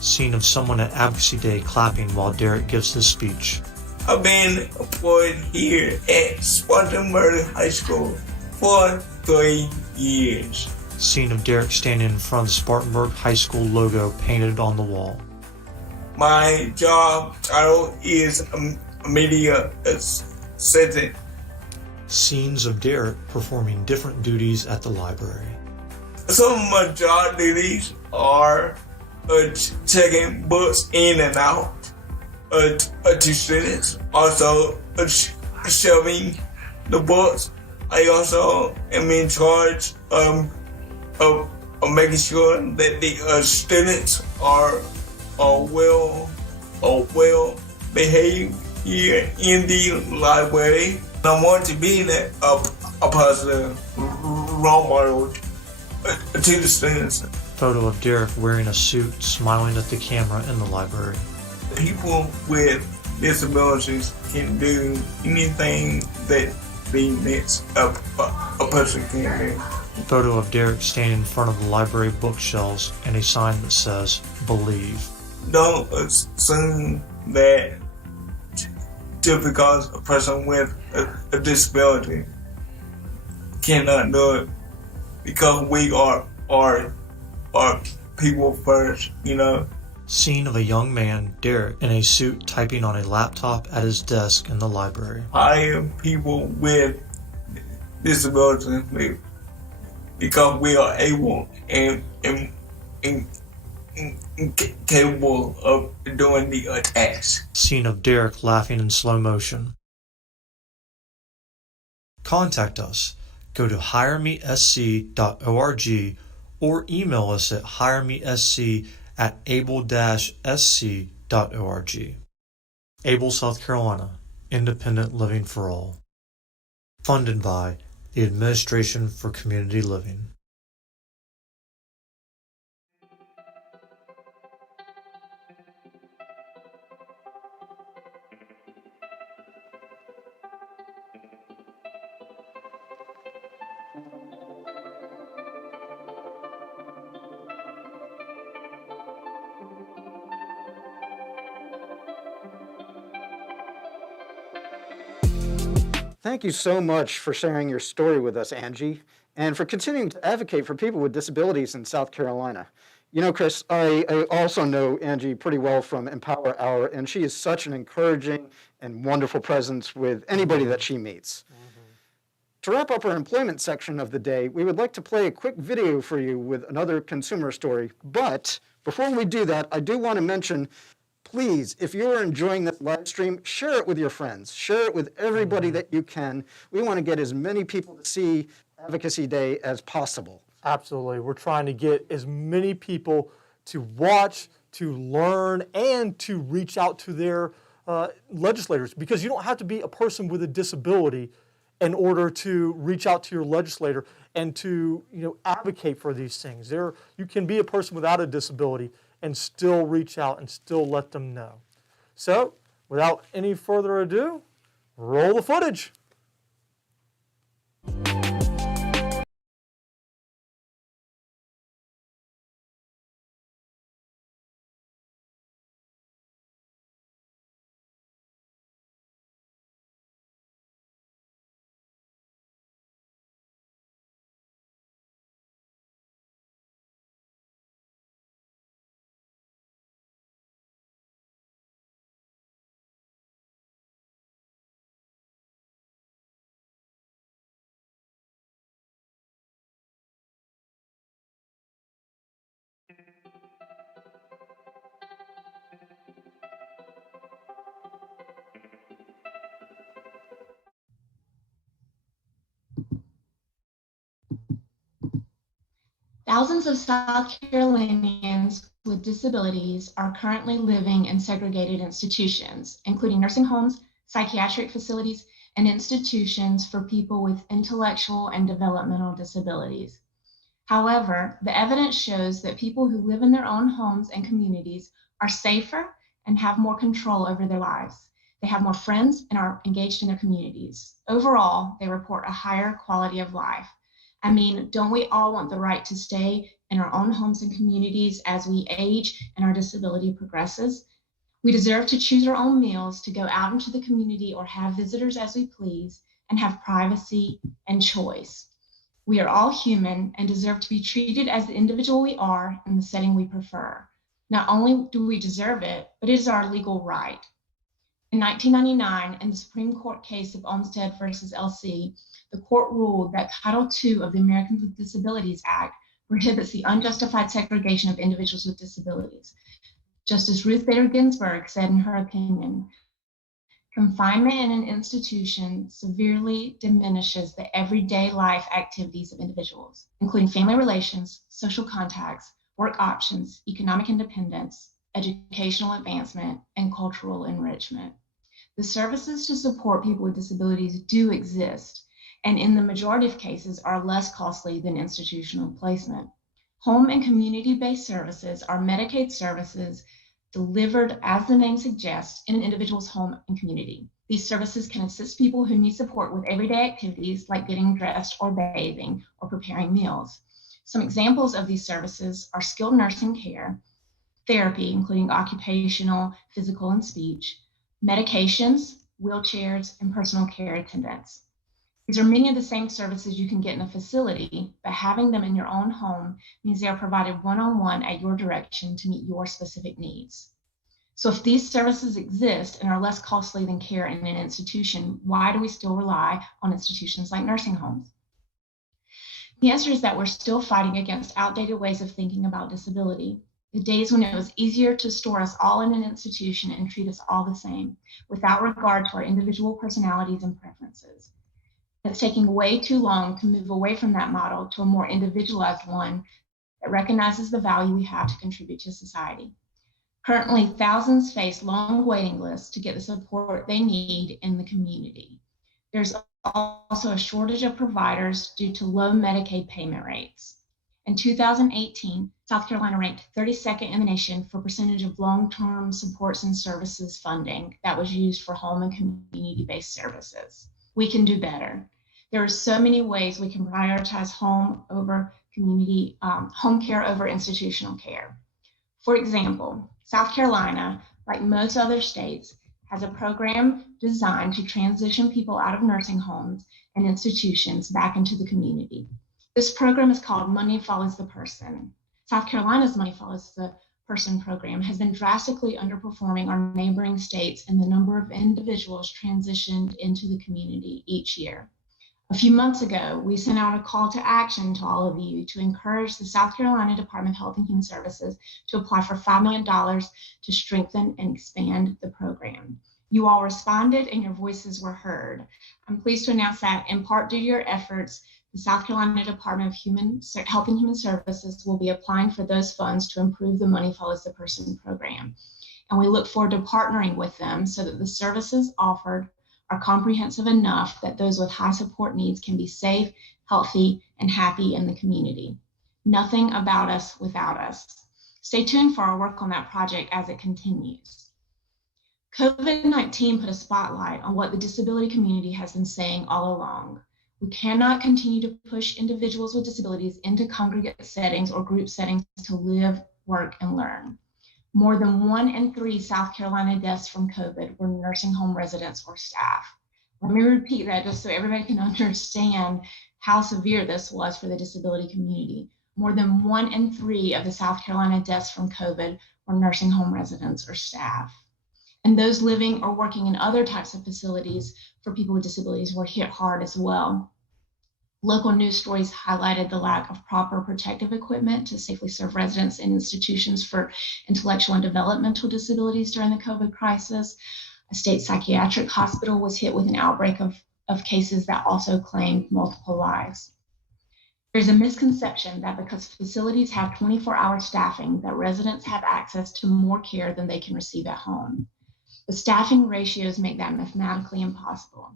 Scene of someone at Advocacy Day clapping while Derek gives his speech. I've been employed here at Spartanburg High School for 3 years. Scene of Derek standing in front of the Spartanburg High School logo painted on the wall. My job title is a media assistant. Scenes of Derek performing different duties at the library. Some of my job duties are checking books in and out to students, also shelving the books. I also am in charge of making sure that the students are well behaved here in the library. I want to be a positive role model to the students. Photo of Derek wearing a suit, smiling at the camera in the library. People with disabilities can do anything that the next a person can do. Photo of Derek standing in front of the library bookshelves and a sign that says, "Believe." Don't assume that just because a person with a disability cannot do it, because we are people first, you know. Scene of a young man, Derek, in a suit typing on a laptop at his desk in the library. Hire people with disabilities because we are able and capable of doing the task. Scene of Derek laughing in slow motion. Contact us. Go to hiremesc.org or email us at hiremesc@able-sc.org. Able, South Carolina, Independent Living for All. Funded by the Administration for Community Living. Thank you so much for sharing your story with us, Angie, and for continuing to advocate for people with disabilities in South Carolina. You know, Chris, I also know Angie pretty well from Empower Hour, and she is such an encouraging and wonderful presence with anybody that she meets. To wrap up our employment section of the day, we would like to play a quick video for you with another consumer story. But before we do that, I do want to mention, please, if you're enjoying this live stream, share it with your friends. Share it with everybody that you can. We want to get as many people to see Advocacy Day as possible. Absolutely. We're trying to get as many people to watch, to learn, and to reach out to their legislators, because you don't have to be a person with a disability in order to reach out to your legislator and to advocate for these things. You can be a person without a disability and still reach out and still let them know. So, without any further ado, roll the footage. Thousands of South Carolinians with disabilities are currently living in segregated institutions, including nursing homes, psychiatric facilities, and institutions for people with intellectual and developmental disabilities. However, the evidence shows that people who live in their own homes and communities are safer and have more control over their lives. They have more friends and are engaged in their communities. Overall, they report a higher quality of life. I mean, don't we all want the right to stay in our own homes and communities as we age and our disability progresses? We deserve to choose our own meals, to go out into the community or have visitors as we please, and have privacy and choice. We are all human and deserve to be treated as the individual we are in the setting we prefer. Not only do we deserve it, but it is our legal right. In 1999, in the Supreme Court case of Olmstead versus LC, the court ruled that Title II of the Americans with Disabilities Act prohibits the unjustified segregation of individuals with disabilities. Justice Ruth Bader Ginsburg said in her opinion, confinement in an institution severely diminishes the everyday life activities of individuals, including family relations, social contacts, work options, economic independence, educational advancement, and cultural enrichment. The services to support people with disabilities do exist, and in the majority of cases are less costly than institutional placement. Home and community-based services are Medicaid services delivered, as the name suggests, in an individual's home and community. These services can assist people who need support with everyday activities like getting dressed or bathing or preparing meals. Some examples of these services are skilled nursing care, therapy, including occupational, physical, and speech, medications, wheelchairs, and personal care attendants. These are many of the same services you can get in a facility, but having them in your own home means they are provided one-on-one at your direction to meet your specific needs. So if these services exist and are less costly than care in an institution, why do we still rely on institutions like nursing homes? The answer is that we're still fighting against outdated ways of thinking about disability. The days when it was easier to store us all in an institution and treat us all the same, without regard to our individual personalities and preferences. It's taking way too long to move away from that model to a more individualized one that recognizes the value we have to contribute to society. Currently, thousands face long waiting lists to get the support they need in the community. There's also a shortage of providers due to low Medicaid payment rates. In 2018, South Carolina ranked 32nd in the nation for percentage of long-term supports and services funding that was used for home and community-based services. We can do better. There are so many ways we can prioritize home over community, home care over institutional care. For example, South Carolina, like most other states, has a program designed to transition people out of nursing homes and institutions back into the community. This program is called Money Follows the Person. South Carolina's Money Follows the Person program has been drastically underperforming our neighboring states in the number of individuals transitioned into the community each year. A few months ago, we sent out a call to action to all of you to encourage the South Carolina Department of Health and Human Services to apply for $5 million to strengthen and expand the program. You all responded and your voices were heard. I'm pleased to announce that in part due to your efforts, the South Carolina Department of Health and Human Services will be applying for those funds to improve the Money Follows the Person program. And we look forward to partnering with them so that the services offered are comprehensive enough that those with high support needs can be safe, healthy, and happy in the community. Nothing about us without us. Stay tuned for our work on that project as it continues. COVID-19 put a spotlight on what the disability community has been saying all along. We cannot continue to push individuals with disabilities into congregate settings or group settings to live, work, and learn. More than 1 in 3 South Carolina deaths from COVID were nursing home residents or staff. Let me repeat that just so everybody can understand how severe this was for the disability community. More than 1 in 3 of the South Carolina deaths from COVID were nursing home residents or staff. And those living or working in other types of facilities for people with disabilities were hit hard as well. Local news stories highlighted the lack of proper protective equipment to safely serve residents in institutions for intellectual and developmental disabilities during the COVID crisis. A state psychiatric hospital was hit with an outbreak of cases that also claimed multiple lives. There's a misconception that because facilities have 24-hour staffing, that residents have access to more care than they can receive at home. The staffing ratios make that mathematically impossible.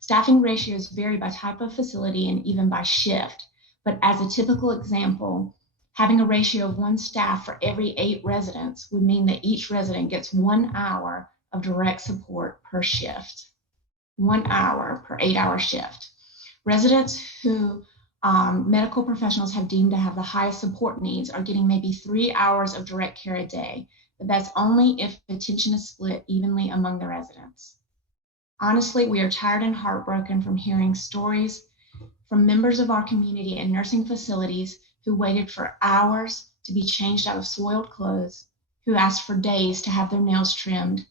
Staffing ratios vary by type of facility and even by shift, but as a typical example, having a ratio of 1 staff for every 8 residents would mean that each resident gets 1 hour of direct support per shift. 1 hour per 8-hour shift. Residents who medical professionals have deemed to have the highest support needs are getting maybe 3 hours of direct care a day, but that's only if attention is split evenly among the residents. Honestly, we are tired and heartbroken from hearing stories from members of our community in nursing facilities who waited for hours to be changed out of soiled clothes, who asked for days to have their nails trimmed,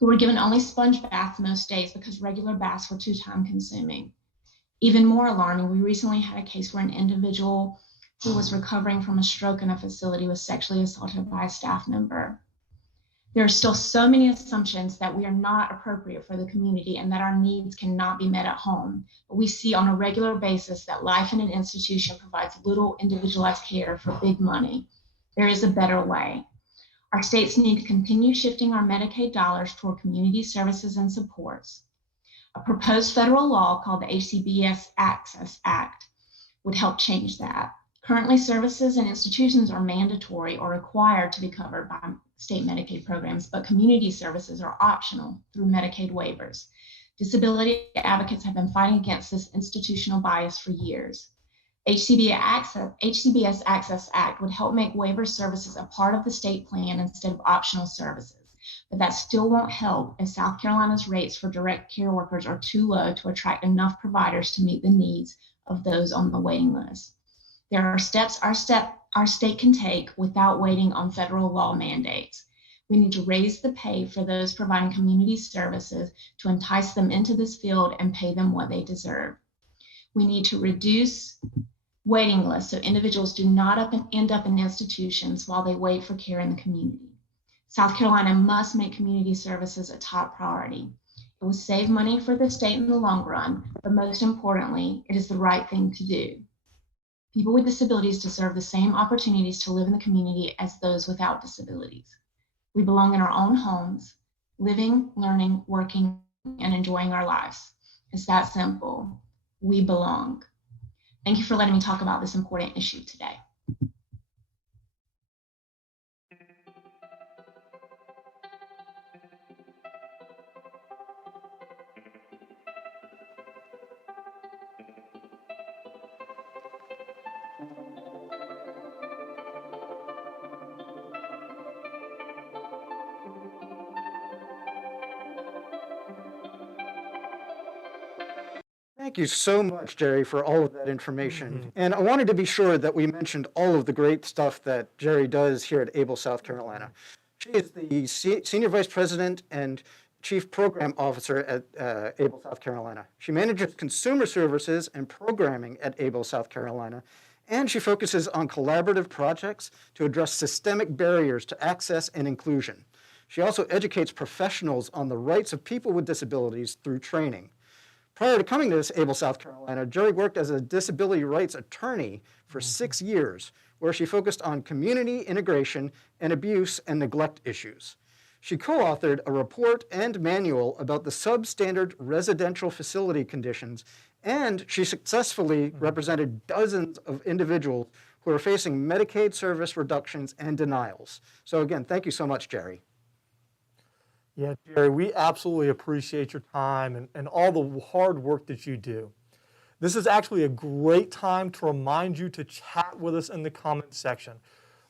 who were given only sponge baths most days because regular baths were too time consuming. Even more alarming, we recently had a case where an individual who was recovering from a stroke in a facility was sexually assaulted by a staff member. There are still so many assumptions that we are not appropriate for the community and that our needs cannot be met at home. But we see on a regular basis that life in an institution provides little individualized care for big money. There is a better way. Our states need to continue shifting our Medicaid dollars toward community services and supports. A proposed federal law called the HCBS Access Act would help change that. Currently, services and institutions are mandatory or required to be covered by state Medicaid programs, but community services are optional through Medicaid waivers. Disability advocates have been fighting against this institutional bias for years. HCBS Access Act would help make waiver services a part of the state plan instead of optional services, but that still won't help as South Carolina's rates for direct care workers are too low to attract enough providers to meet the needs of those on the waiting list. There are steps our state can take without waiting on federal law mandates. We need to raise the pay for those providing community services to entice them into this field and pay them what they deserve. We need to reduce waiting lists so individuals do not end up in institutions while they wait for care in the community. South Carolina must make community services a top priority. It will save money for the state in the long run, but most importantly, it is the right thing to do. People with disabilities deserve the same opportunities to live in the community as those without disabilities. We belong in our own homes, living, learning, working, and enjoying our lives. It's that simple. We belong. Thank you for letting me talk about this important issue today. Thank you so much, Jerry, for all of that information. And I wanted to be sure that we mentioned all of the great stuff that Jerry does here at Able South Carolina. She is the Senior Vice President and Chief Program Officer at Able South Carolina. She manages consumer services and programming at Able South Carolina, and she focuses on collaborative projects to address systemic barriers to access and inclusion. She also educates professionals on the rights of people with disabilities through training. Prior to coming to Able South Carolina, Jerry worked as a disability rights attorney for 6 years, where she focused on community integration and abuse and neglect issues. She co-authored a report and manual about the substandard residential facility conditions, and she successfully represented dozens of individuals who are facing Medicaid service reductions and denials. So again, thank you so much, Jerry. Yeah, Jerry, we absolutely appreciate your time and all the hard work that you do. This is actually a great time to remind you to chat with us in the comment section.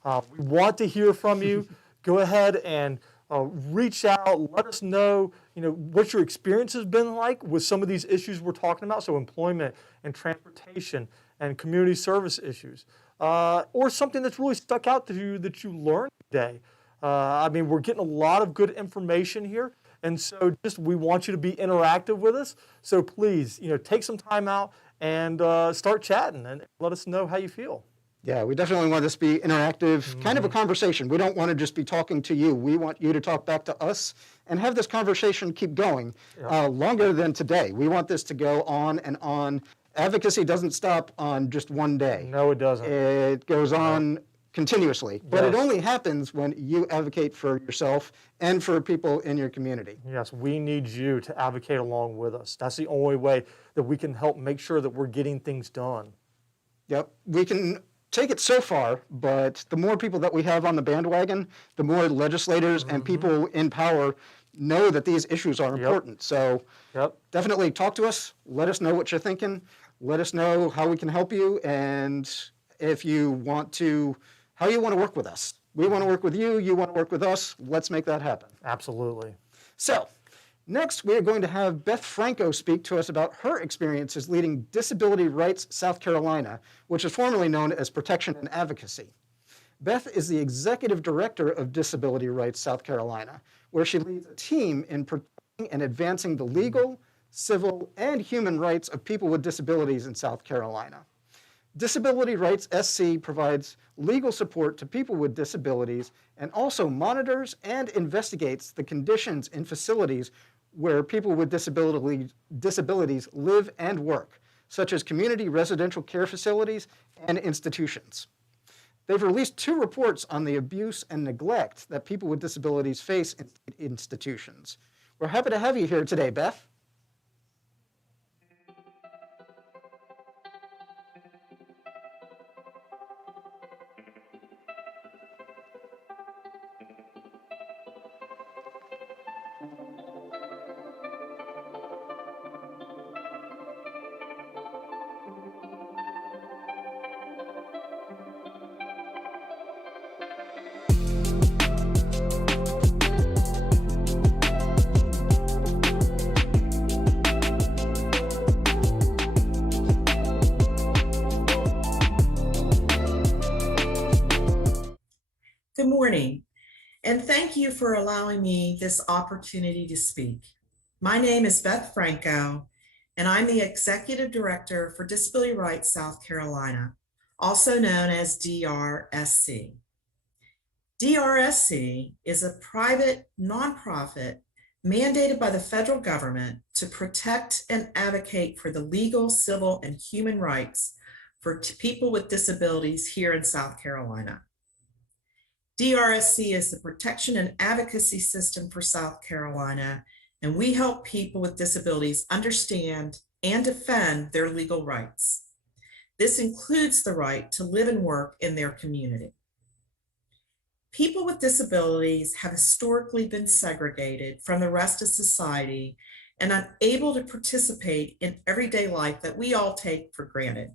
We want to hear from you. Go ahead and reach out. Let us know, what your experience has been like with some of these issues we're talking about, so employment and transportation and community service issues, or something that's really stuck out to you that you learned today. We're getting a lot of good information here, and so we want you to be interactive with us. So please, take some time out and start chatting and let us know how you feel. Yeah, we definitely want this to be interactive, kind of a conversation. We don't want to just be talking to you. We want you to talk back to us and have this conversation keep going longer than today. We want this to go on and on. Advocacy doesn't stop on just one day. No, it doesn't. It goes on continuously, but it only happens when you advocate for yourself and for people in your community. Yes, we need you to advocate along with us. That's the only way that we can help make sure that we're getting things done. Yep, we can take it so far, but the more people that we have on the bandwagon, the more legislators and people in power know that these issues are important. So definitely talk to us. Let us know what you're thinking. Let us know how we can help you, and if you want to, how you want to work with us. We want to work with you. You want to work with us. Let's make that happen. Absolutely. So next, we are going to have Beth Franco speak to us about her experiences leading Disability Rights South Carolina, which is formerly known as Protection and Advocacy. Beth is the Executive Director of Disability Rights South Carolina, where she leads a team in protecting and advancing the legal, civil, and human rights of people with disabilities in South Carolina. Disability Rights SC provides legal support to people with disabilities and also monitors and investigates the conditions in facilities where people with disabilities live and work, such as community residential care facilities and institutions. They've released 2 reports on the abuse and neglect that people with disabilities face in institutions. We're happy to have you here today, Beth. Good morning, and thank you for allowing me this opportunity to speak. My name is Beth Franco, and I'm the Executive Director for Disability Rights South Carolina, also known as DRSC. DRSC is a private nonprofit mandated by the federal government to protect and advocate for the legal, civil, and human rights for people with disabilities here in South Carolina. DRSC is the protection and advocacy system for South Carolina, and we help people with disabilities understand and defend their legal rights. This includes the right to live and work in their community. People with disabilities have historically been segregated from the rest of society and unable to participate in everyday life that we all take for granted.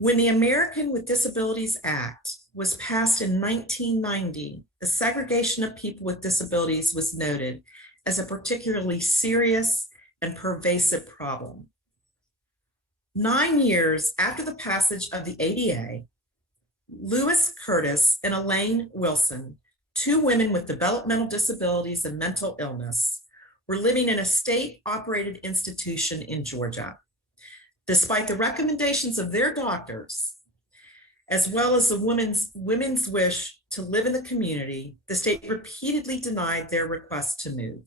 When the American with Disabilities Act was passed in 1990, the segregation of people with disabilities was noted as a particularly serious and pervasive problem. 9 years after the passage of the ADA, Lewis Curtis and Elaine Wilson, 2 women with developmental disabilities and mental illness, were living in a state-operated institution in Georgia. Despite the recommendations of their doctors, as well as the women's wish to live in the community, the state repeatedly denied their request to move.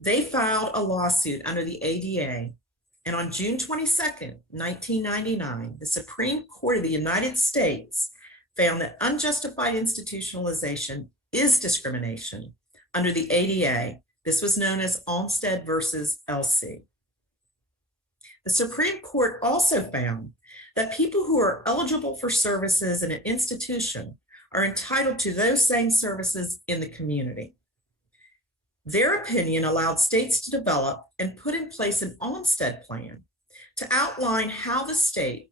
They filed a lawsuit under the ADA, and on June 22nd, 1999, the Supreme Court of the United States found that unjustified institutionalization is discrimination under the ADA. This was known as Olmstead versus LC. The Supreme Court also found that people who are eligible for services in an institution are entitled to those same services in the community. Their opinion allowed states to develop and put in place an Olmstead plan to outline how the state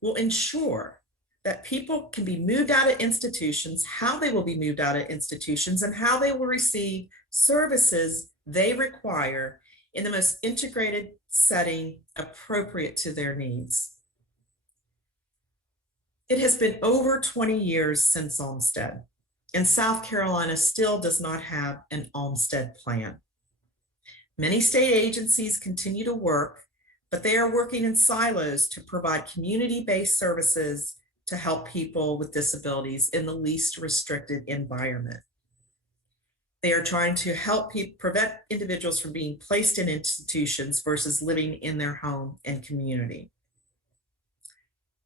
will ensure that people can be moved out of institutions, how they will be moved out of institutions, and how they will receive services they require in the most integrated setting appropriate to their needs. It has been over 20 years since Olmstead, and South Carolina still does not have an Olmstead plan. Many state agencies continue to work but they are working in silos to provide community-based services to help people with disabilities in the least restricted environment. They are trying to help prevent individuals from being placed in institutions versus living in their home and community.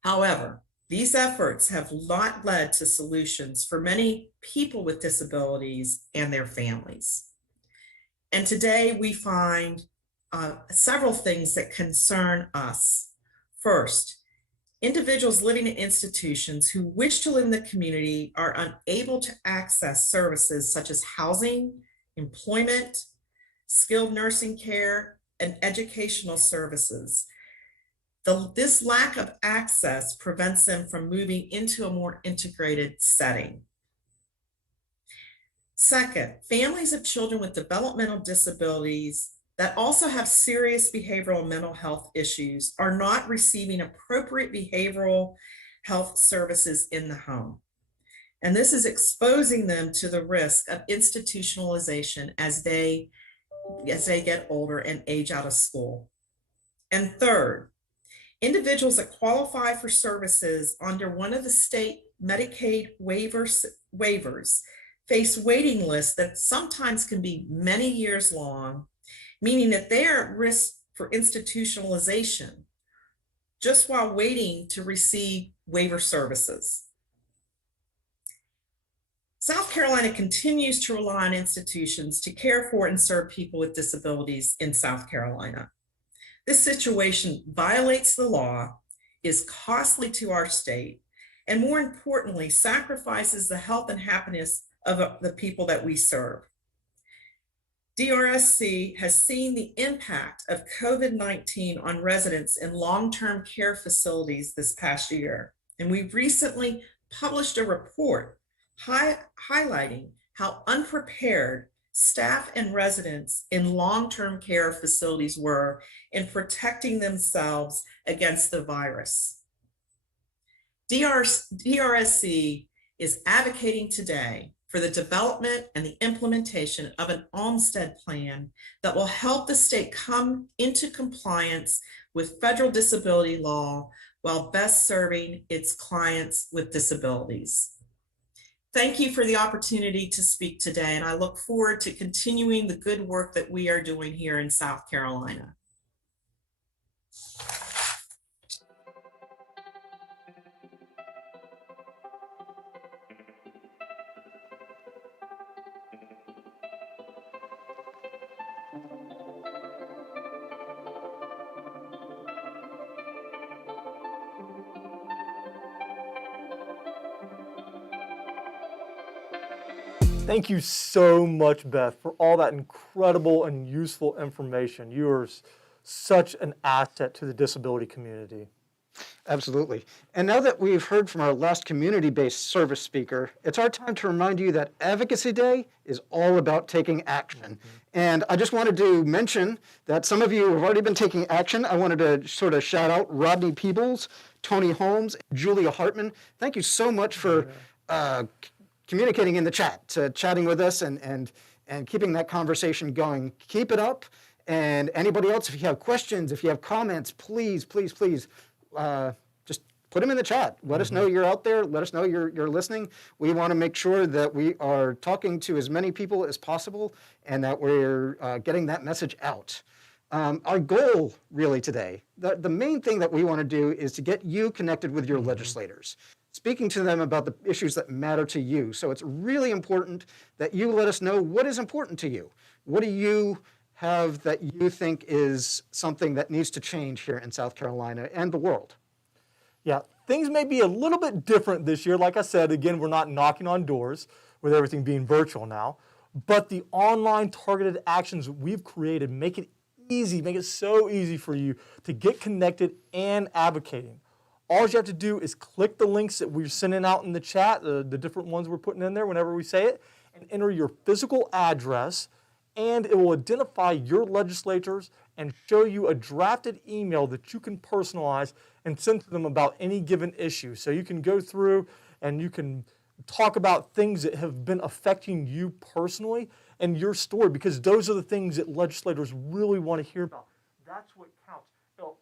However, these efforts have not led to solutions for many people with disabilities and their families. And today we find several things that concern us. First, individuals living in institutions who wish to live in the community are unable to access services such as housing, employment, skilled nursing care, and educational services. This lack of access prevents them from moving into a more integrated setting. Second, families of children with developmental disabilities that also have serious behavioral and mental health issues are not receiving appropriate behavioral health services in the home. And this is exposing them to the risk of institutionalization as they get older and age out of school. And third, individuals that qualify for services under one of the state Medicaid waivers face waiting lists that sometimes can be many years long, meaning that they are at risk for institutionalization just while waiting to receive waiver services. South Carolina continues to rely on institutions to care for and serve people with disabilities in South Carolina. This situation violates the law, is costly to our state, and more importantly, sacrifices the health and happiness of the people that we serve. DRSC has seen the impact of COVID-19 on residents in long-term care facilities this past year, and we recently published a report highlighting how unprepared staff and residents in long-term care facilities were in protecting themselves against the virus. DRSC is advocating today for the development and the implementation of an Olmstead plan that will help the state come into compliance with federal disability law while best serving its clients with disabilities. Thank you for the opportunity to speak today, and I look forward to continuing the good work that we are doing here in South Carolina. Thank you so much, Beth, for all that incredible and useful information. You are such an asset to the disability community. Absolutely. And now that we've heard from our last community-based service speaker, it's our time to remind you that Advocacy Day is all about taking action. And I just wanted to mention that some of you have already been taking action. I wanted to sort of shout out Rodney Peebles, Tony Holmes, Julia Hartman. Thank you so much for communicating in the chat, chatting with us and keeping that conversation going. Keep it up. And anybody else, if you have questions, if you have comments, please, please, please, just put them in the chat. Let us know you're out there. Let us know you're listening. We want to make sure that we are talking to as many people as possible and that we're getting that message out. Our goal really today, the main thing that we want to do is to get you connected with your legislators, speaking to them about the issues that matter to you. So it's really important that you let us know what is important to you. What do you have that you think is something that needs to change here in South Carolina and the world? Yeah, things may be a little bit different this year. Like I said, again, we're not knocking on doors with everything being virtual now, but the online targeted actions we've created make it easy, make it so easy for you to get connected and advocating. All you have to do is click the links that we're sending out in the chat, the different ones we're putting in there whenever we say it, and enter your physical address, and it will identify your legislators and show you a drafted email that you can personalize and send to them about any given issue. So you can go through and you can talk about things that have been affecting you personally and your story, because those are the things that legislators really want to hear about. That's what counts.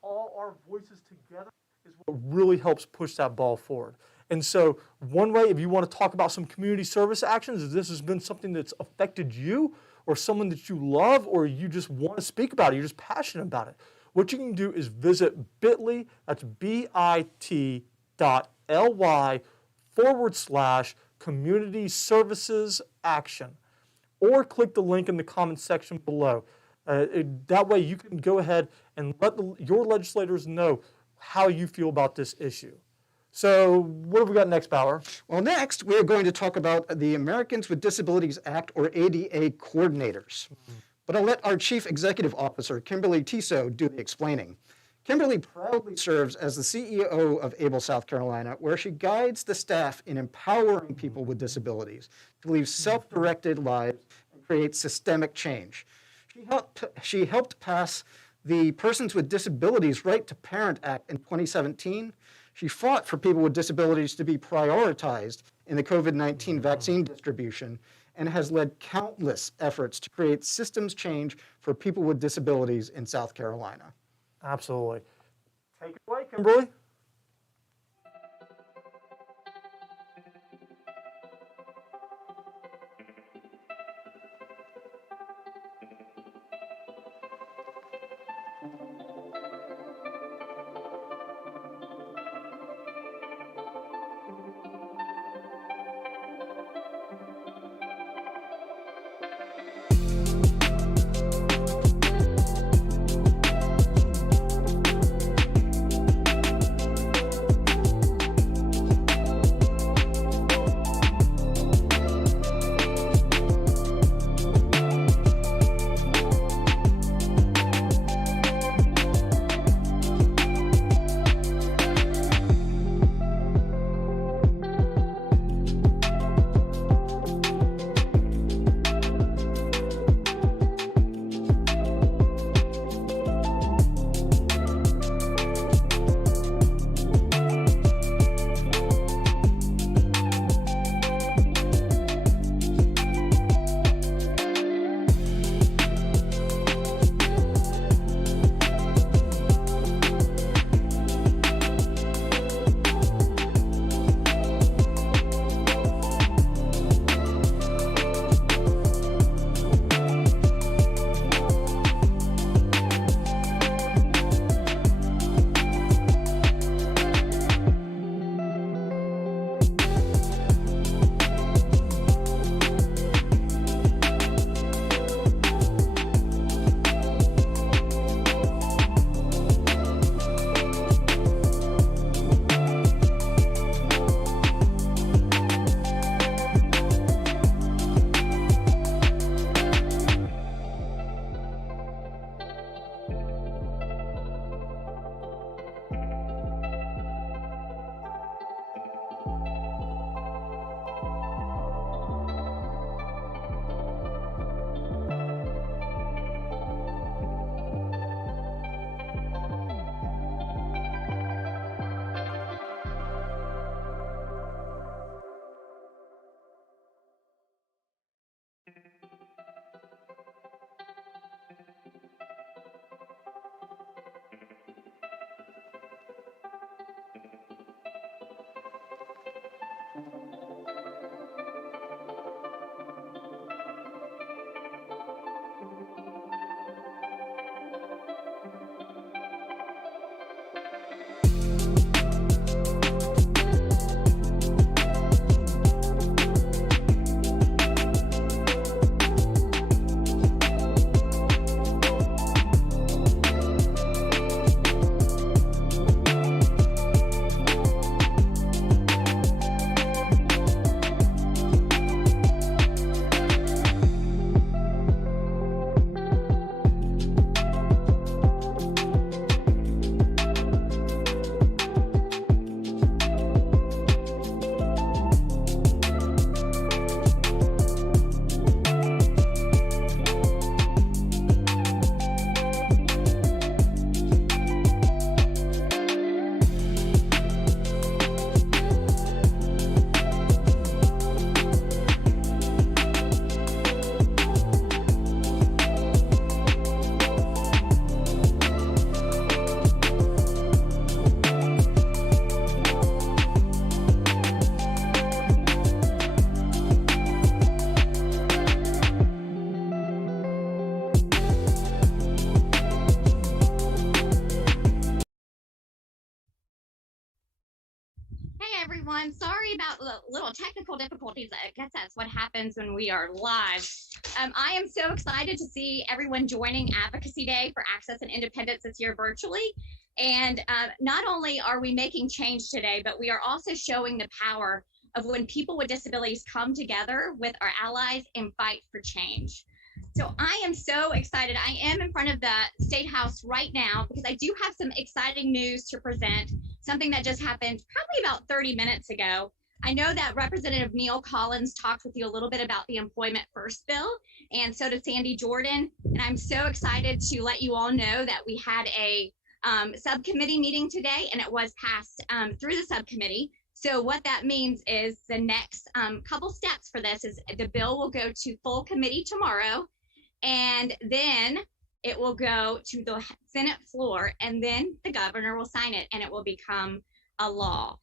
all our voices together is what really helps push that ball forward. And so one way, if you want to talk about some community service actions, if this has been something that's affected you or someone that you love or you just want to speak about it, you're just passionate about it, what you can do is visit bit.ly, that's bit.ly/community services action, or click the link in the comment section below. That way you can go ahead and let your legislators know how you feel about this issue. So what have we got next, Bauer? Well, next we're going to talk about the Americans with Disabilities Act, or ADA coordinators. But I'll let our Chief Executive Officer, Kimberly Tiso, do the explaining. Kimberly proudly serves as the CEO of ABLE South Carolina, where she guides the staff in empowering people with disabilities to live self-directed lives and create systemic change. She helped pass the Persons with Disabilities Right to Parent Act in 2017. She fought for people with disabilities to be prioritized in the COVID-19 vaccine distribution and has led countless efforts to create systems change for people with disabilities in South Carolina. Absolutely. Take it away, Kimberly. everyone. Sorry about the little technical difficulties. I guess that's what happens when we are live. I am so excited to see everyone joining Advocacy Day for Access and Independence this year virtually. And not only are we making change today, but we are also showing the power of when people with disabilities come together with our allies and fight for change. So I am so excited. I am in front of the State House right now because I do have some exciting news to present, something that just happened probably about 30 minutes ago. I know that Representative Neil Collins talked with you a little bit about the Employment First bill, and so did Sandy Jordan. And I'm so excited to let you all know that we had a subcommittee meeting today, and it was passed through the subcommittee. So what that means is the next couple steps for this is the bill will go to full committee tomorrow, and then it will go to the Senate floor, and then the governor will sign it, and it will become a law.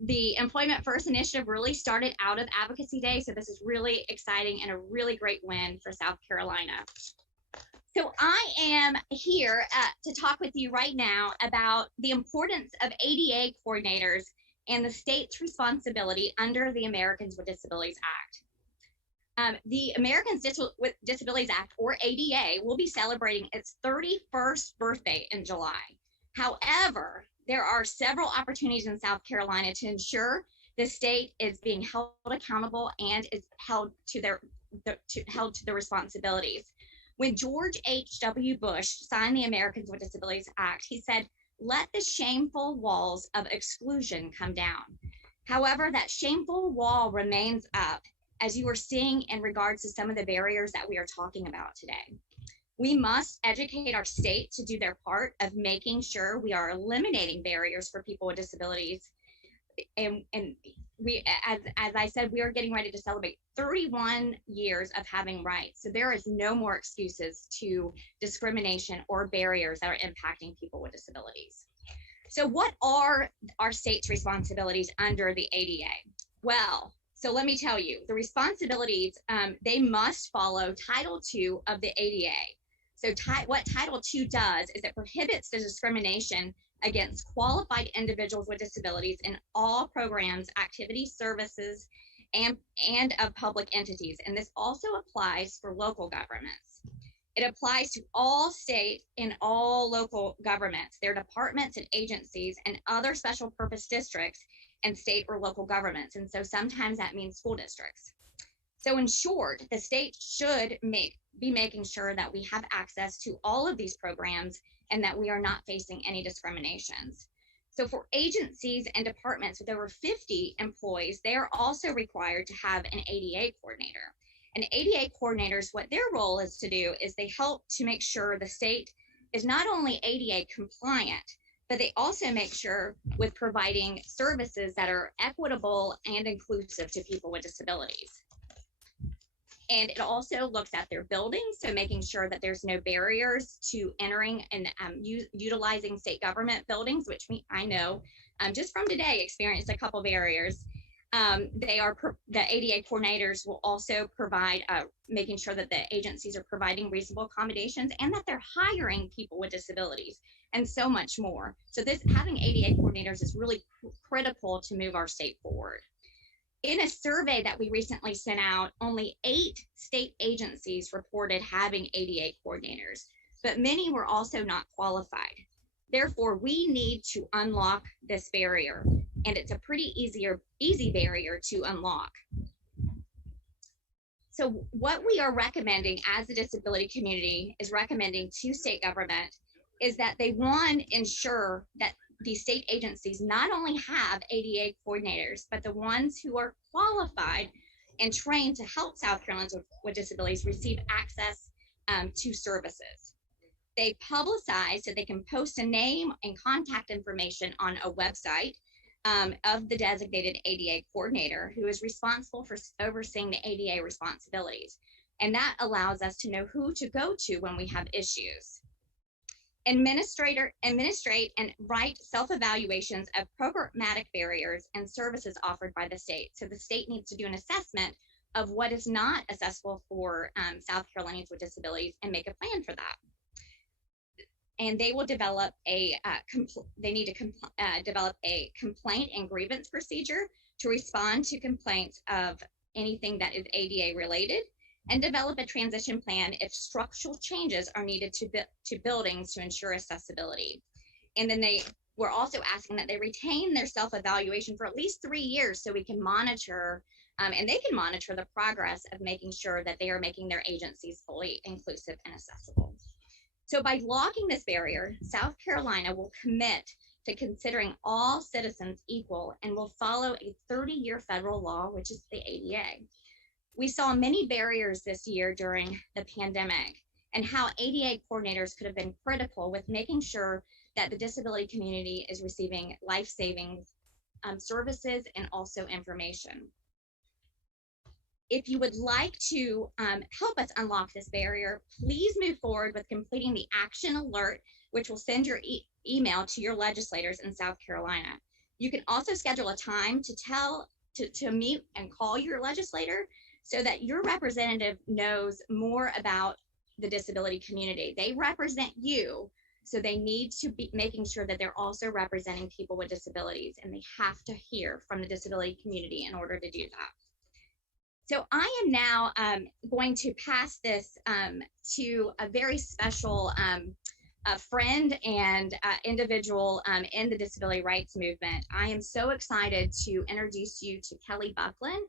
The Employment First initiative really started out of Advocacy Day, so this is really exciting and a really great win for South Carolina. So I am here to talk with you right now about the importance of ADA coordinators and the state's responsibility under the Americans with Disabilities Act. The Americans with Disabilities Act, or ADA, will be celebrating its 31st birthday in July. However, there are several opportunities in South Carolina to ensure the state is being held accountable and is held to their responsibilities. When George H.W. Bush signed the Americans with Disabilities Act, he said, "Let the shameful walls of exclusion come down." However, that shameful wall remains up, as you are seeing in regards to some of the barriers that we are talking about today. We must educate our state to do their part of making sure we are eliminating barriers for people with disabilities. And we, as I said, we are getting ready to celebrate 31 years of having rights. So there is no more excuses to discrimination or barriers that are impacting people with disabilities. So what are our state's responsibilities under the ADA? Well, so let me tell you, the responsibilities, they must follow Title II of the ADA. So what Title II does is it prohibits the discrimination against qualified individuals with disabilities in all programs, activities, services, and of public entities. And this also applies for local governments. It applies to all state and all local governments, their departments and agencies, and other special purpose districts and state or local governments. And so sometimes that means school districts. So in short, the state should be making sure that we have access to all of these programs and that we are not facing any discriminations. So for agencies and departments with over 50 employees, they are also required to have an ADA coordinator. And ADA coordinators, what their role is to do is they help to make sure the state is not only ADA compliant, but they also make sure with providing services that are equitable and inclusive to people with disabilities. And it also looks at their buildings, so making sure that there's no barriers to entering and utilizing state government buildings, which I know just from today experienced a couple barriers. The ADA coordinators will also provide making sure that the agencies are providing reasonable accommodations and that they're hiring people with disabilities and so much more. So having ADA coordinators is really critical to move our state forward. In a survey that we recently sent out, only 8 state agencies reported having ADA coordinators, but many were also not qualified. Therefore, we need to unlock this barrier, and it's a pretty easy barrier to unlock. So what we are recommending as the disability community is recommending to state government is that they, one, ensure that the state agencies not only have ADA coordinators, but the ones who are qualified and trained to help South Carolinians with disabilities receive access to services. They publicize so they can post a name and contact information on a website of the designated ADA coordinator who is responsible for overseeing the ADA responsibilities. And that allows us to know who to go to when we have issues. Administrate and write self-evaluations of programmatic barriers and services offered by the state. So the state needs to do an assessment of what is not accessible for South Carolinians with disabilities and make a plan for that. and they will develop develop a complaint and grievance procedure to respond to complaints of anything that is ADA related, and develop a transition plan if structural changes are needed to buildings to ensure accessibility. And then we're also asking that they retain their self-evaluation for at least 3 years so we can monitor and they can monitor the progress of making sure that they are making their agencies fully inclusive and accessible. So by blocking this barrier, South Carolina will commit to considering all citizens equal and will follow a 30-year federal law, which is the ADA. We saw many barriers this year during the pandemic and how ADA coordinators could have been critical with making sure that the disability community is receiving life-saving services and also information. If you would like to help us unlock this barrier, please move forward with completing the action alert, which will send your email to your legislators in South Carolina. You can also schedule a time to meet and call your legislator so that your representative knows more about the disability community. They represent you, so they need to be making sure that they're also representing people with disabilities, and they have to hear from the disability community in order to do that. So I am now going to pass this to a very special friend and individual in the disability rights movement. I am so excited to introduce you to Kelly Buckland.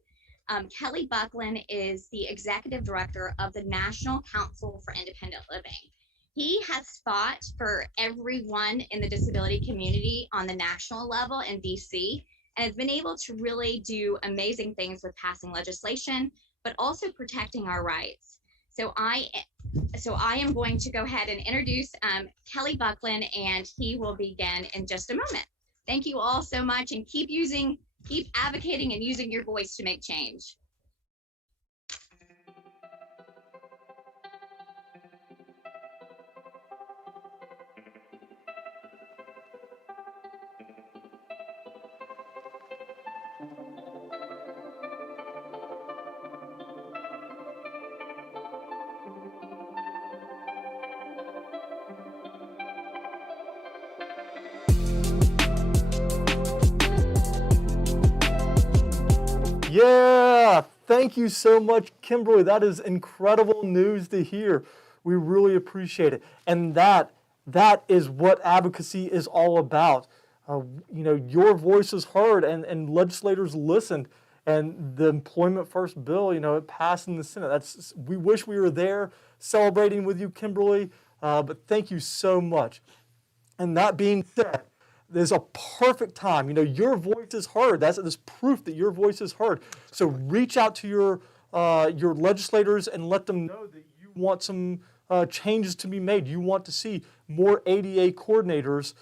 Kelly Buckland is the executive director of the National Council for Independent Living. He has fought for everyone in the disability community on the national level in DC, and has been able to really do amazing things with passing legislation, but also protecting our rights. So I am going to go ahead and introduce Kelly Buckland, and he will begin in just a moment. Thank you all so much, and keep advocating and using your voice to make change. Yeah, thank you so much, Kimberly. That is incredible news to hear. We really appreciate it. And that is what advocacy is all about. Your voice is heard, and legislators listened. And the Employment First bill, it passed in the Senate. We wish we were there celebrating with you, Kimberly, but thank you so much. And that being said, there's a perfect time. Your voice is heard. That's proof that your voice is heard. So reach out to your legislators and let them know that you want some changes to be made. You want to see more ADA coordinators,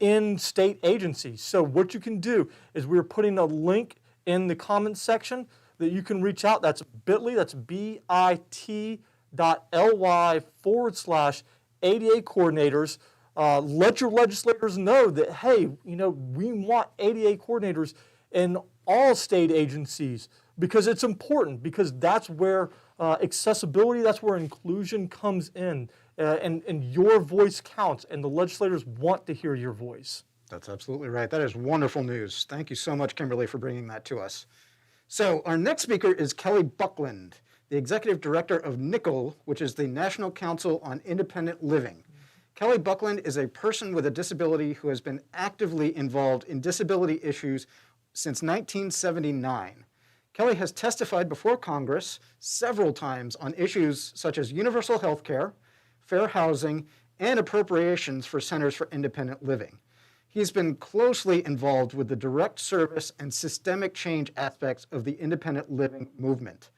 in state agencies. So what you can do is we're putting a link in the comments section that you can reach out. That's bit.ly. That's bit.ly/ADA coordinators. Let your legislators know that, hey, we want ADA coordinators in all state agencies because it's important, because that's where accessibility, that's where inclusion comes in, and your voice counts, and the legislators want to hear your voice. That's absolutely right. That is wonderful news. Thank you so much, Kimberly, for bringing that to us. So our next speaker is Kelly Buckland, the Executive Director of NCIL, which is the National Council on Independent Living. Kelly Buckland is a person with a disability who has been actively involved in disability issues since 1979. Kelly has testified before Congress several times on issues such as universal health care, fair housing, and appropriations for centers for independent living. He's been closely involved with the direct service and systemic change aspects of the independent living movement.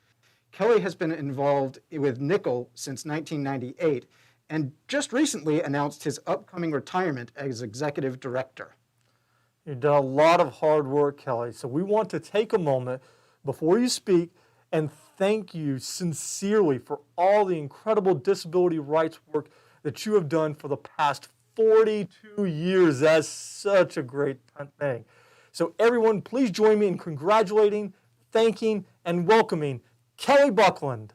Kelly has been involved with NCIL since 1998, and just recently announced his upcoming retirement as executive director. You've done a lot of hard work, Kelly. So we want to take a moment before you speak and thank you sincerely for all the incredible disability rights work that you have done for the past 42 years. That's such a great thing. So everyone, please join me in congratulating, thanking, and welcoming Kelly Buckland.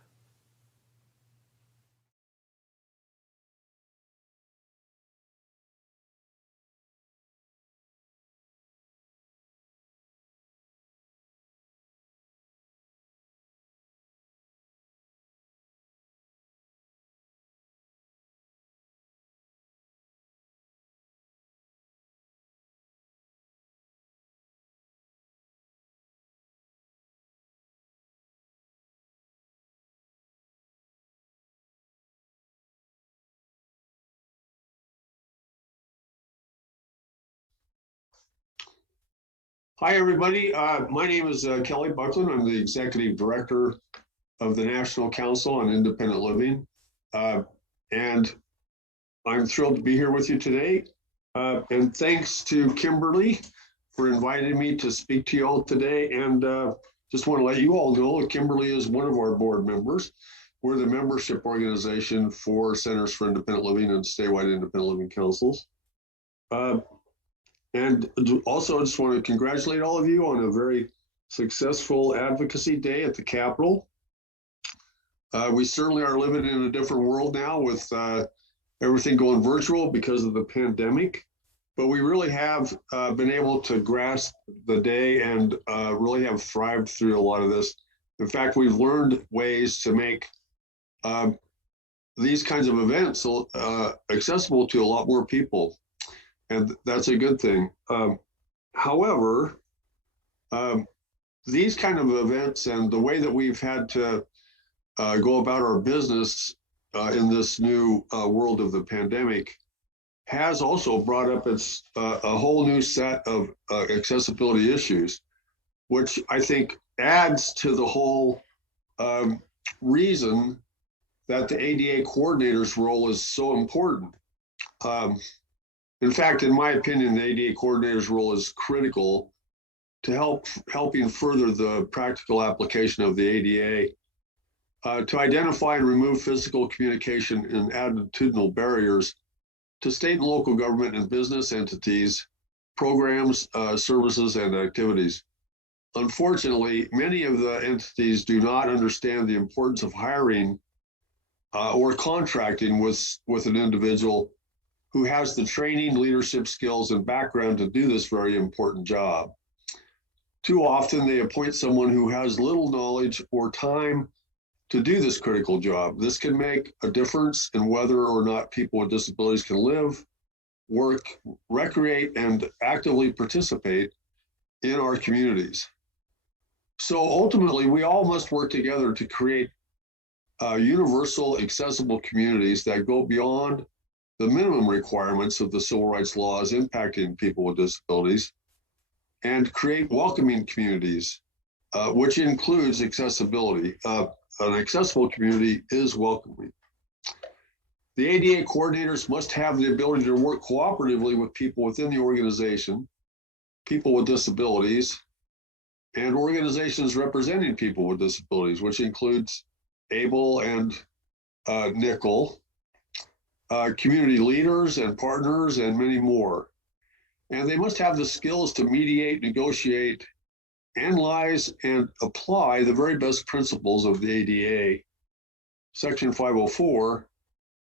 Hi, everybody. My name is Kelly Buckland. I'm the Executive Director of the National Council on Independent Living. And I'm thrilled to be here with you today. And thanks to Kimberly for inviting me to speak to you all today. And just want to let you all know that Kimberly is one of our board members. We're the membership organization for Centers for Independent Living and statewide independent living councils. And also, I just want to congratulate all of you on a very successful advocacy day at the Capitol. We certainly are living in a different world now with everything going virtual because of the pandemic. But we really have been able to grasp the day and really have thrived through a lot of this. In fact, we've learned ways to make these kinds of events accessible to a lot more people. And that's a good thing. However, these kind of events and the way that we've had to go about our business in this new world of the pandemic has also brought up a whole new set of accessibility issues, which I think adds to the whole reason that the ADA coordinator's role is so important. In fact, in my opinion, the ADA coordinator's role is critical to helping further the practical application of the ADA, to identify and remove physical communication and attitudinal barriers to state and local government and business entities, programs, services, and activities. Unfortunately, many of the entities do not understand the importance of hiring or contracting with an individual who has the training, leadership skills, and background to do this very important job. Too often, they appoint someone who has little knowledge or time to do this critical job. This can make a difference in whether or not people with disabilities can live, work, recreate, and actively participate in our communities. So ultimately, we all must work together to create universal, accessible communities that go beyond the minimum requirements of the civil rights laws impacting people with disabilities and create welcoming communities, which includes accessibility. An accessible community is welcoming. The ADA coordinators must have the ability to work cooperatively with people within the organization, people with disabilities, and organizations representing people with disabilities, which includes ABLE and NICL, community leaders and partners, and many more. And they must have the skills to mediate, negotiate, analyze, and apply the very best principles of the ADA. Section 504,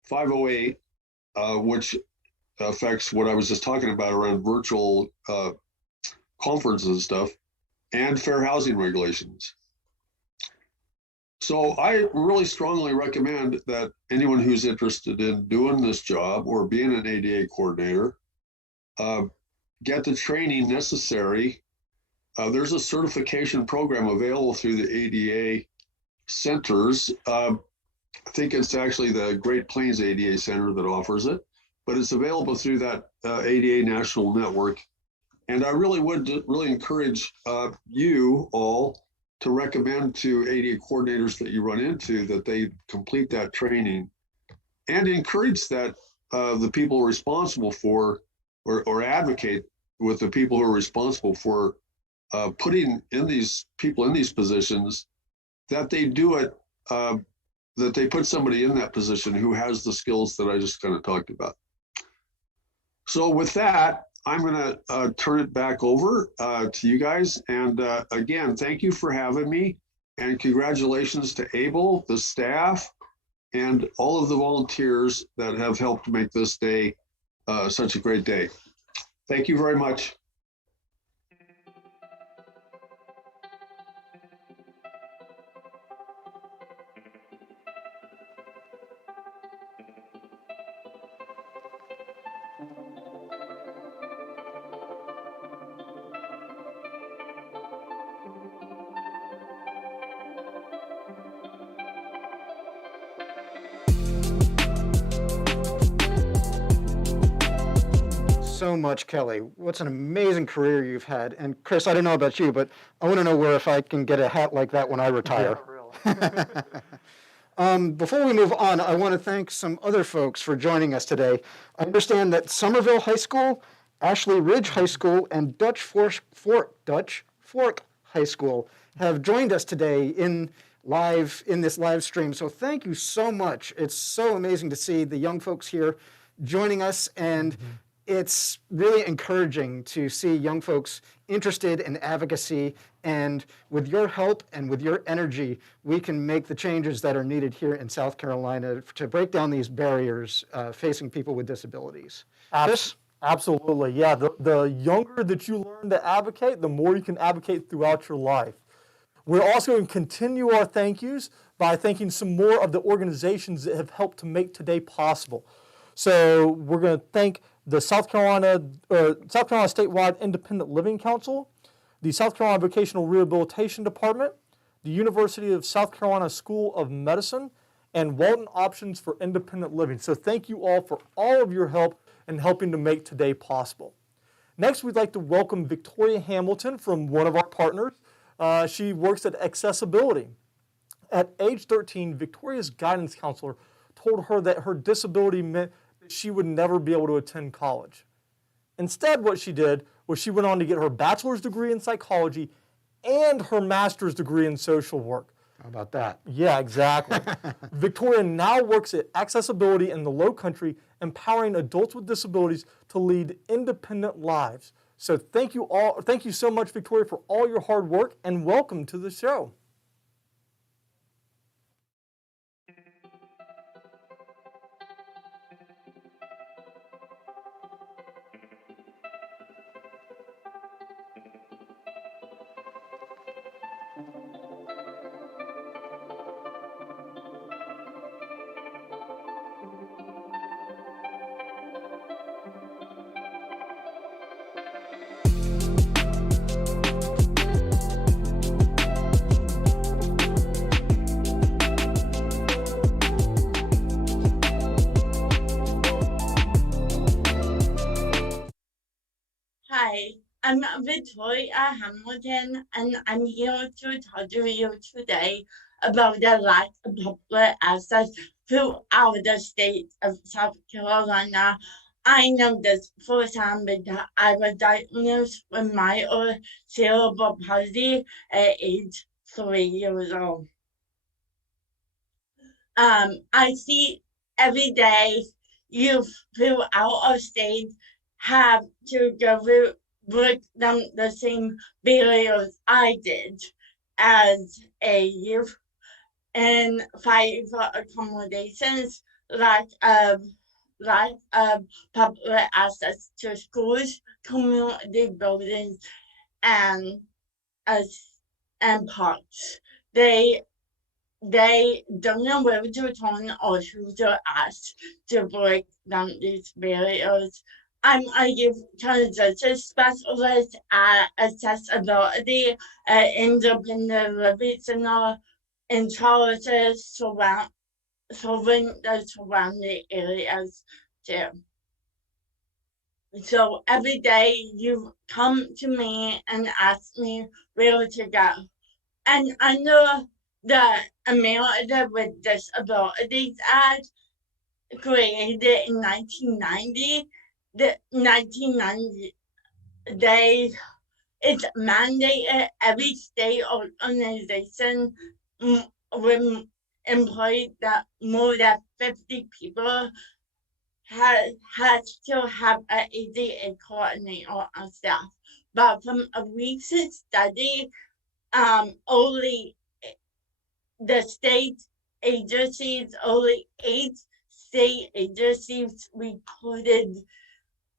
508, which affects what I was just talking about around virtual conferences and stuff, and fair housing regulations. So I really strongly recommend that anyone who's interested in doing this job or being an ADA coordinator get the training necessary. There's a certification program available through the ADA centers. I think it's actually the Great Plains ADA Center that offers it, but it's available through that ADA National Network. And I really would encourage you all to recommend to ADA coordinators that you run into that they complete that training, and encourage that the people responsible for or advocate with the people who are responsible for putting in these people in these positions, that they do it, that they put somebody in that position who has the skills that I just kind of talked about. So with that, I'm going to turn it back over to you guys. And again, thank you for having me, and congratulations to ABLE, the staff, and all of the volunteers that have helped make this day such a great day. Thank you very much. so much, Kelly. What's an amazing career you've had. And Chris, I don't know about you, but I want to know where if I can get a hat like that when I retire. Yeah, really. Before we move on, I want to thank some other folks for joining us today. I understand that Somerville High School, Ashley Ridge High School, and Dutch Fork High School have joined us today in this live stream. So thank you so much. It's so amazing to see the young folks here joining us, and it's really encouraging to see young folks interested in advocacy, and with your help and with your energy, we can make the changes that are needed here in South Carolina to break down these barriers facing people with disabilities. Chris? Absolutely, yeah. The younger that you learn to advocate, the more you can advocate throughout your life. We're also going to continue our thank yous by thanking some more of the organizations that have helped to make today possible. So we're going to thank the South Carolina Statewide Independent Living Council, the South Carolina Vocational Rehabilitation Department, the University of South Carolina School of Medicine, and Walton Options for Independent Living. So thank you all for all of your help in helping to make today possible. Next, we'd like to welcome Victoria Hamilton from one of our partners. She works at Accessibility. At age 13, Victoria's guidance counselor told her that her disability meant that she would never be able to attend college. Instead, what she did was she went on to get her bachelor's degree in psychology and her master's degree in social work. How about that? Yeah, exactly. Victoria now works at Accessibility in the Low Country, empowering adults with disabilities to lead independent lives. So thank you so much, Victoria, for all your hard work, and welcome to the show. Hi, I'm Victoria Hamilton, and I'm here to talk to you today about the lack of public access throughout the state of South Carolina. I know this firsthand because I was diagnosed with mild cerebral palsy at age 3 years old. I see every day youth throughout our state have to go through break down the same barriers I did as a youth and fight for accommodations, lack of public access to schools, community buildings, and parks. They don't know where to turn or who to ask to break down these barriers. I'm a youth transition specialist at Accessibility at Independent Living Center in Charlotte, serving the surrounding areas too. So every day you come to me and ask me where to go. And under the America with Disabilities Act, created in 1990, it's mandated every state organization with employees that more than 50 people has to have an ADA coordinator on staff. But from a recent study, only the state agencies, only 8 state agencies reported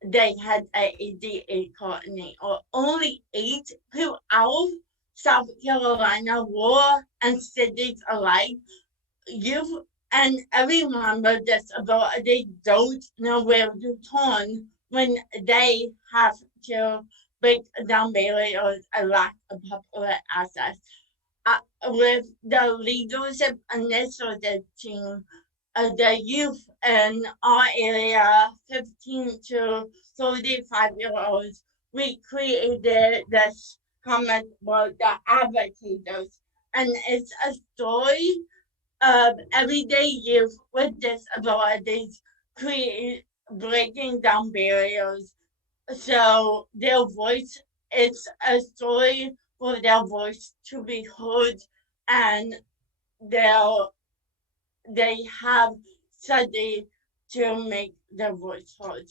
they had an ADA coordinator. Only 8 throughout South Carolina, rural and cities alike. Youth and every member with disability don't know where to turn when they have to break down barriers and lack of public access. With the leadership initiative team the youth in our area, 15 to 35-year-olds, we created this comic book, The Advocators, and it's a story of everyday youth with disabilities breaking down barriers. So their voice, it's a story for their voice to be heard, and they have study to make their voice heard.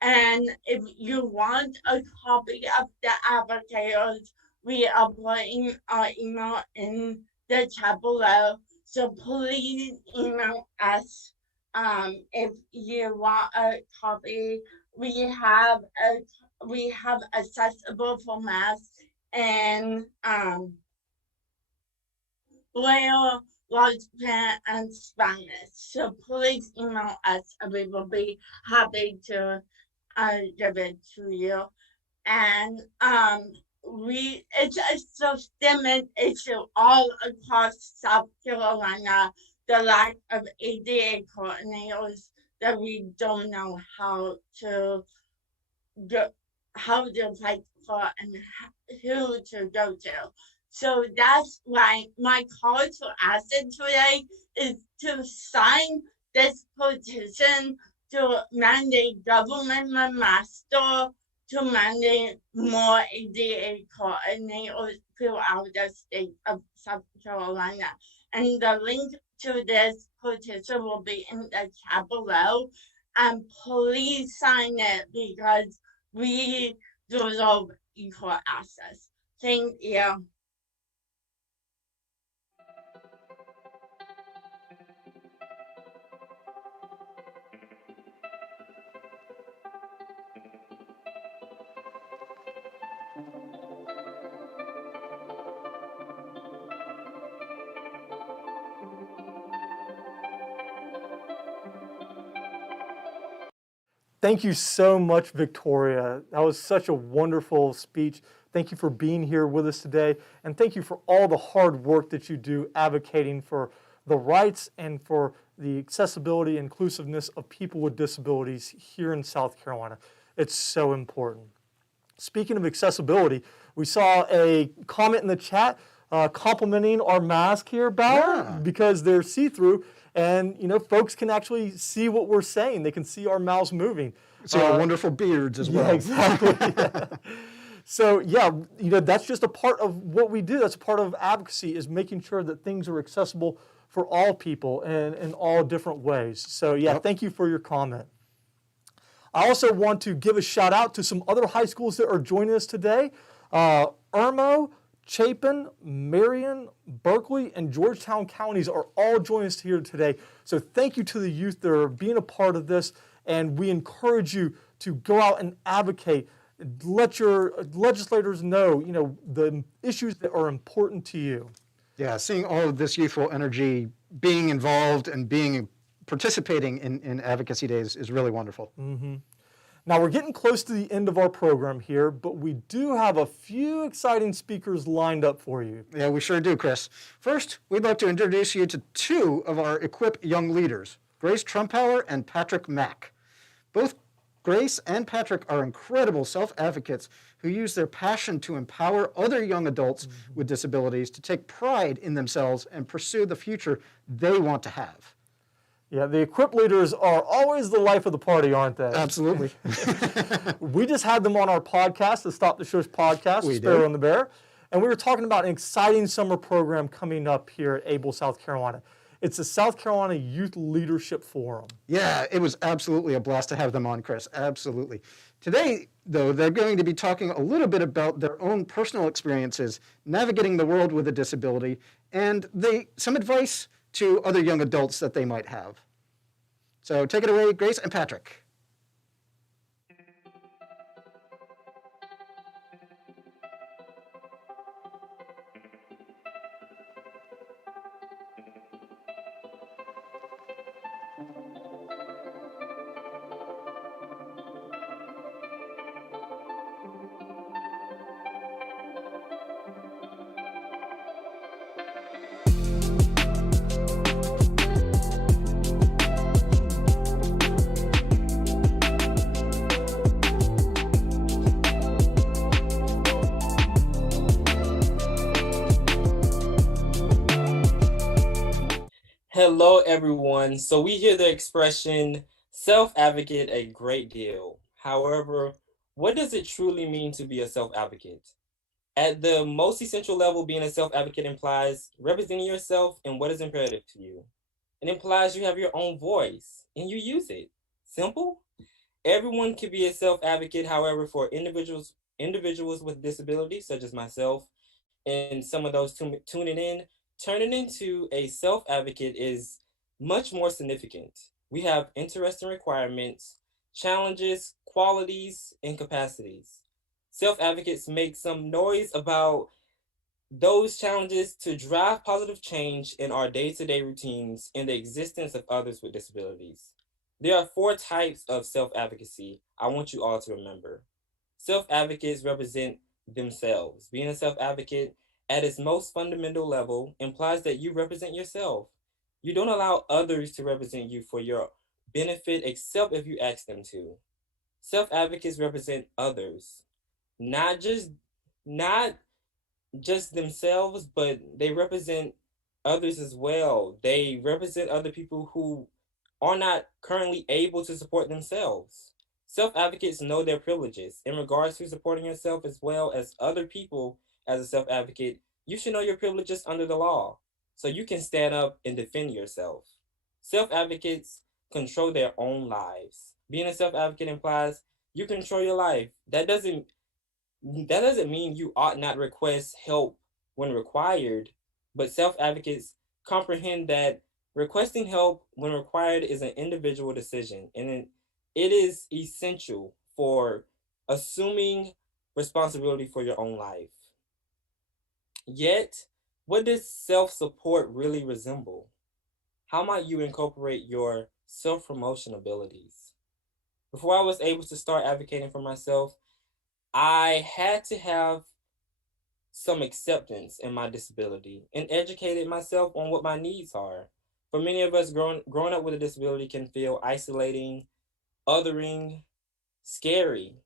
And if you want a copy of the Advocators, we are putting our email in the chat below. So please email us if you want a copy. We have accessible formats and Braille, large pen, and Spanish. So please email us and we will be happy to give it to you. And it's a systemic issue all across South Carolina, the lack of ADA coordinators, that we don't know how to fight for and who to go to. So that's why my call to action today is to sign this petition to mandate government master to mandate more ADA coordinators throughout the state of South Carolina. And the link to this petition will be in the chat below. And please sign it because we deserve equal access. Thank you. Thank you so much, Victoria. That was such a wonderful speech. Thank you for being here with us today. And thank you for all the hard work that you do advocating for the rights and for the accessibility and inclusiveness of people with disabilities here in South Carolina. It's so important. Speaking of accessibility, we saw a comment in the chat complimenting our mask here, Bauer, because they're see-through. And, folks can actually see what we're saying. They can see our mouths moving. See our wonderful beards as well. Yeah, exactly. Yeah. So, that's just a part of what we do. That's a part of advocacy, is making sure that things are accessible for all people and in all different ways. So, Thank you for your comment. I also want to give a shout out to some other high schools that are joining us today. Irmo, Chapin, Marion, Berkeley, and Georgetown counties are all joining us here today. So thank you to the youth that are being a part of this, and we encourage you to go out and advocate. Let your legislators know, the issues that are important to you. Yeah, seeing all of this youthful energy being involved and participating in advocacy days is really wonderful. Mm-hmm. Now, we're getting close to the end of our program here, but we do have a few exciting speakers lined up for you. Yeah, we sure do, Chris. First, we'd like to introduce you to two of our Equip Young leaders, Grace Trumpauer and Patrick Mack. Both Grace and Patrick are incredible self-advocates who use their passion to empower other young adults with disabilities to take pride in themselves and pursue the future they want to have. Yeah, the Equip leaders are always the life of the party, aren't they? Absolutely. We just had them on our podcast, the Stop the Shush podcast, Sparrow and the Bear, and we were talking about an exciting summer program coming up here at Able, South Carolina. It's the South Carolina Youth Leadership Forum. Yeah, it was absolutely a blast to have them on, Chris. Absolutely. Today, though, they're going to be talking a little bit about their own personal experiences navigating the world with a disability and some advice to other young adults that they might have. So take it away, Grace and Patrick. Hello, everyone. So we hear the expression self-advocate a great deal. However, what does it truly mean to be a self-advocate? At the most essential level, being a self-advocate implies representing yourself in what is imperative to you. It implies you have your own voice and you use it. Simple? Everyone can be a self-advocate. However, for individuals with disabilities, such as myself, and some of those tuning in, turning into a self-advocate is much more significant. We have interesting requirements, challenges, qualities, and capacities. Self-advocates make some noise about those challenges to drive positive change in our day-to-day routines and the existence of others with disabilities. There are four types of self-advocacy I want you all to remember. Self-advocates represent themselves. Being a self-advocate at its most fundamental level implies that you represent yourself. You don't allow others to represent you for your benefit except if you ask them to. Self-advocates represent others, not just not just themselves, but they represent others as well. They represent other people who are not currently able to support themselves. Self advocates know their privileges. In regards to supporting yourself as well as other people as a self advocate, you should know your privileges under the law so you can stand up and defend yourself. Self advocates control their own lives. Being a self advocate implies you control your life. That doesn't mean you ought not request help when required, but self advocates comprehend that requesting help when required is an individual decision, and it is essential for assuming responsibility for your own life. Yet, what does self support really resemble? How might you incorporate your self promotion abilities? Before I was able to start advocating for myself, I had to have some acceptance in my disability and educated myself on what my needs are. For many of us, growing up with a disability can feel isolating, othering, scary,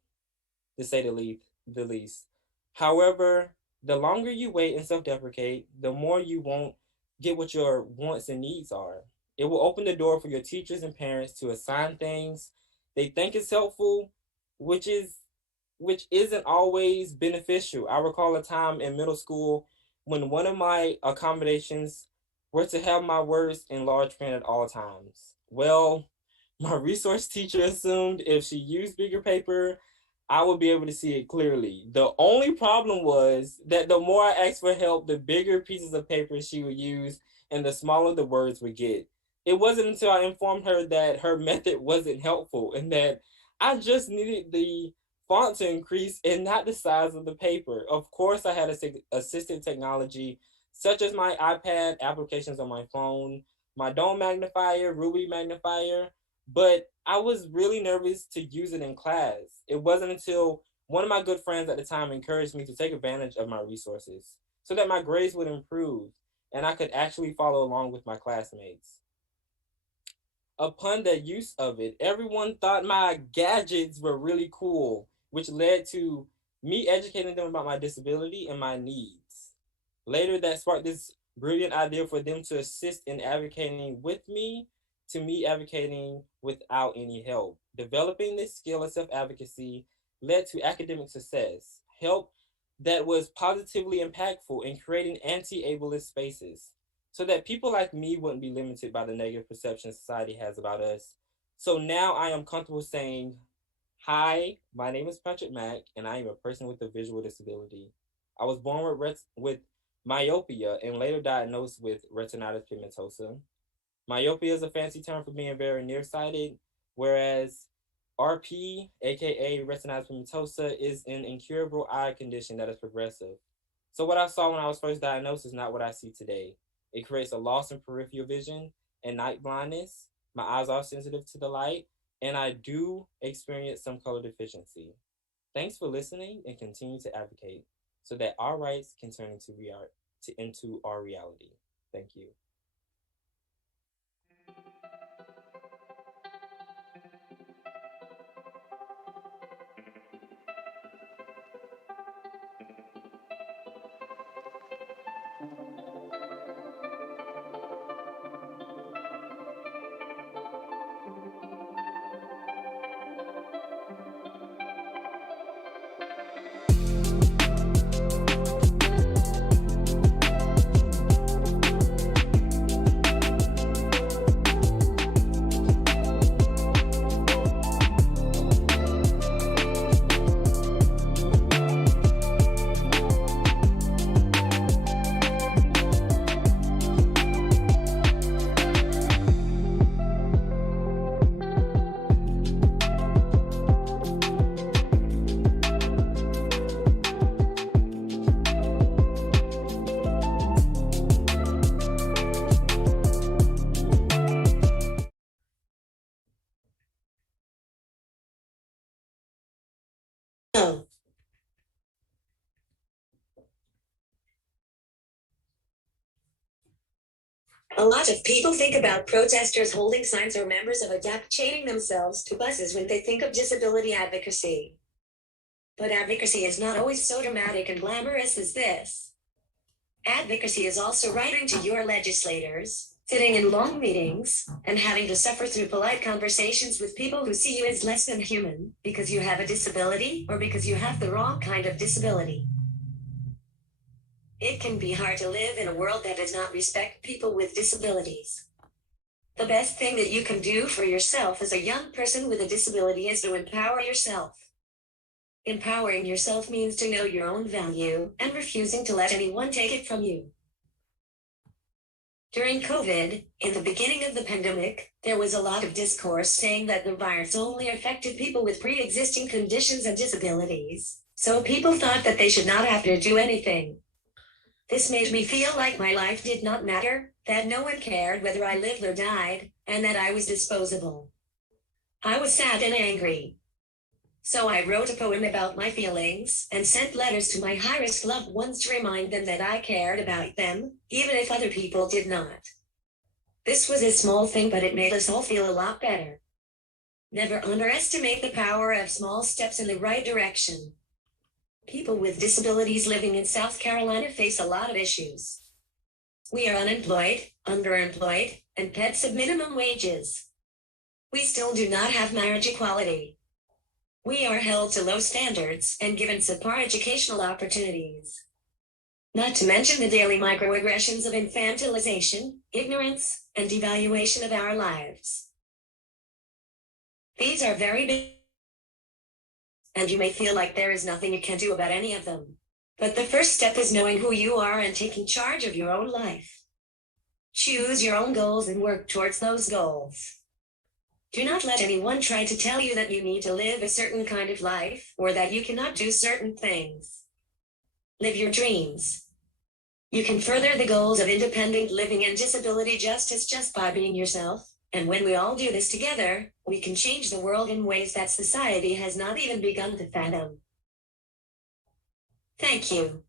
to say the least. However, the longer you wait and self-deprecate, the more you won't get what your wants and needs are. It will open the door for your teachers and parents to assign things they think is helpful, which is which isn't always beneficial. I recall a time in middle school when one of my accommodations were to have my words in large print at all times. Well, my resource teacher assumed if she used bigger paper, I would be able to see it clearly. The only problem was that the more I asked for help, the bigger pieces of paper she would use and the smaller the words would get. It wasn't until I informed her that her method wasn't helpful and that I just needed the font to increase and not the size of the paper. Of course, I had assistive technology such as my iPad applications on my phone, my dome magnifier, Ruby magnifier, but I was really nervous to use it in class. It wasn't until one of my good friends at the time encouraged me to take advantage of my resources so that my grades would improve and I could actually follow along with my classmates. Upon the use of it, everyone thought my gadgets were really cool, which led to me educating them about my disability and my needs. Later, that sparked this brilliant idea for them to assist in advocating with me to me advocating without any help. Developing this skill of self advocacy led to academic success, help that was positively impactful in creating anti ableist spaces so that people like me wouldn't be limited by the negative perception society has about us. So now I am comfortable saying, hi, my name is Patrick Mack, and I am a person with a visual disability. I was born with myopia and later diagnosed with retinitis pigmentosa. Myopia is a fancy term for being very nearsighted, whereas RP, aka retinitis pigmentosa, is an incurable eye condition that is progressive. So what I saw when I was first diagnosed is not what I see today. It creates a loss in peripheral vision and night blindness. My eyes are sensitive to the light, and I do experience some color deficiency. Thanks for listening and continue to advocate so that our rights can turn into our reality. Thank you. No. A lot of people think about protesters holding signs or members of ADAPT chaining themselves to buses when they think of disability advocacy. But advocacy is not always so dramatic and glamorous as this. Advocacy is also writing to your legislators, sitting in long meetings, and having to suffer through polite conversations with people who see you as less than human because you have a disability or because you have the wrong kind of disability. It can be hard to live in a world that does not respect people with disabilities. The best thing that you can do for yourself as a young person with a disability is to empower yourself. Empowering yourself means to know your own value and refusing to let anyone take it from you. During COVID, in the beginning of the pandemic, there was a lot of discourse saying that the virus only affected people with pre-existing conditions and disabilities, so people thought that they should not have to do anything. This made me feel like my life did not matter, that no one cared whether I lived or died, and that I was disposable. I was sad and angry. So I wrote a poem about my feelings and sent letters to my high-risk loved ones to remind them that I cared about them, even if other people did not. This was a small thing, but it made us all feel a lot better. Never underestimate the power of small steps in the right direction. People with disabilities living in South Carolina face a lot of issues. We are unemployed, underemployed, and pets of minimum wages. We still do not have marriage equality. We are held to low standards and given subpar educational opportunities. Not to mention the daily microaggressions of infantilization, ignorance, and devaluation of our lives. These are very big, and you may feel like there is nothing you can do about any of them. But the first step is knowing who you are and taking charge of your own life. Choose your own goals and work towards those goals. Do not let anyone try to tell you that you need to live a certain kind of life or that you cannot do certain things. Live your dreams. You can further the goals of independent living and disability justice just by being yourself. And when we all do this together, we can change the world in ways that society has not even begun to fathom. Thank you.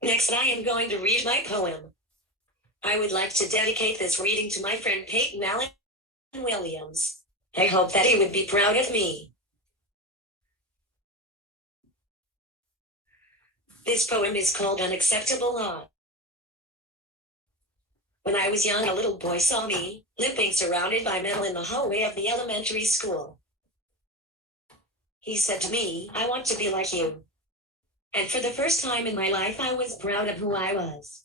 Next, I am going to read my poem. I would like to dedicate this reading to my friend Peyton Allen Williams. I hope that he would be proud of me. This poem is called Unacceptable Law. When I was young, a little boy saw me, limping surrounded by metal in the hallway of the elementary school. He said to me, "I want to be like you." And for the first time in my life, I was proud of who I was.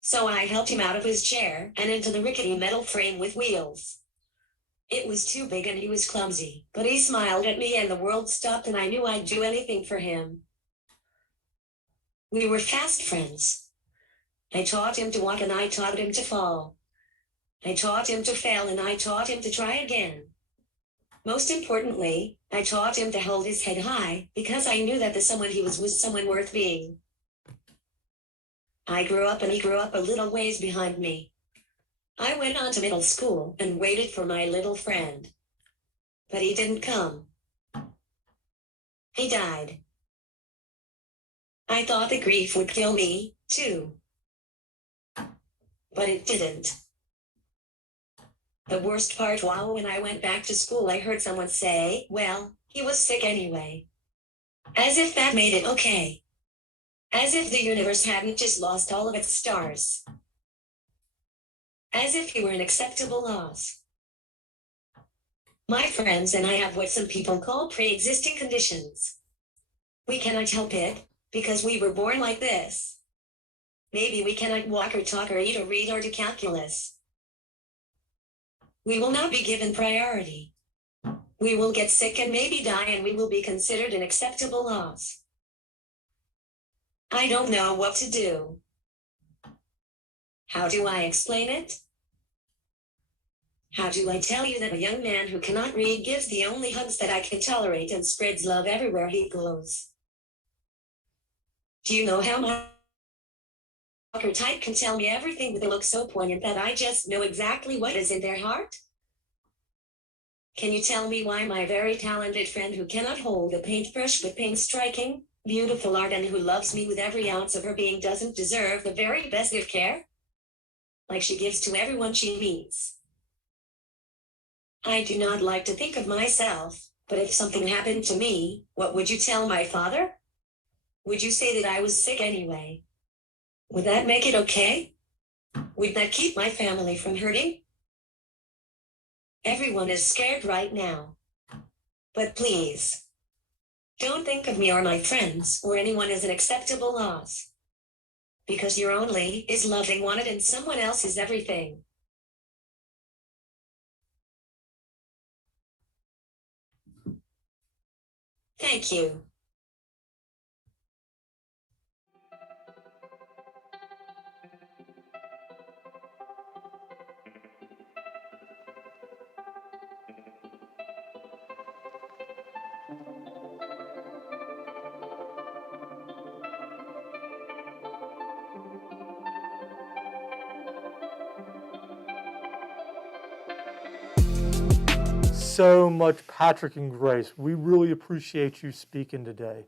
So I helped him out of his chair and into the rickety metal frame with wheels. It was too big and he was clumsy, but he smiled at me and the world stopped and I knew I'd do anything for him. We were fast friends. I taught him to walk and I taught him to fall. I taught him to fail and I taught him to try again. Most importantly, I taught him to hold his head high because I knew that the someone he was someone worth being. I grew up and he grew up a little ways behind me. I went on to middle school and waited for my little friend. But he didn't come. He died. I thought the grief would kill me, too. but it didn't. The worst part was when I went back to school, I heard someone say, well, he was sick anyway. As if that made it okay. As if the universe hadn't just lost all of its stars. As if he were an acceptable loss. My friends and I have what some people call pre-existing conditions. We cannot help it, because we were born like this. Maybe we cannot walk or talk or eat or read or do calculus. We will not be given priority. We will get sick and maybe die, and we will be considered an acceptable loss. I don't know what to do. How do I explain it? How do I tell you that a young man who cannot read gives the only hugs that I can tolerate and spreads love everywhere he goes? Do you know how my talker type can tell me everything with a look so poignant that I just know exactly what is in their heart? Can you tell me why my very talented friend who cannot hold a paintbrush with paint striking, beautiful art, and who loves me with every ounce of her being doesn't deserve the very best of care? Like she gives to everyone she meets. I do not like to think of myself, but if something happened to me, what would you tell my father? Would you say that I was sick anyway? Would that make it okay? Would that keep my family from hurting? Everyone is scared right now. But please, don't think of me or my friends or anyone as an acceptable loss. Because your only is loving wanted and someone else is everything. Thank you. So much, Patrick and Grace. We really appreciate you speaking today,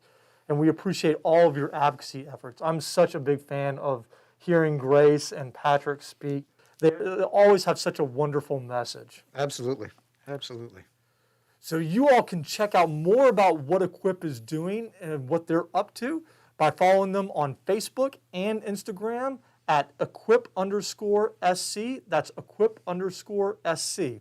and we appreciate all of your advocacy efforts. I'm such a big fan of hearing Grace and Patrick speak. They always have such a wonderful message. Absolutely. Absolutely. So you all can check out more about what Equip is doing and what they're up to by following them on Facebook and Instagram at equip_SC. That's equip_SC.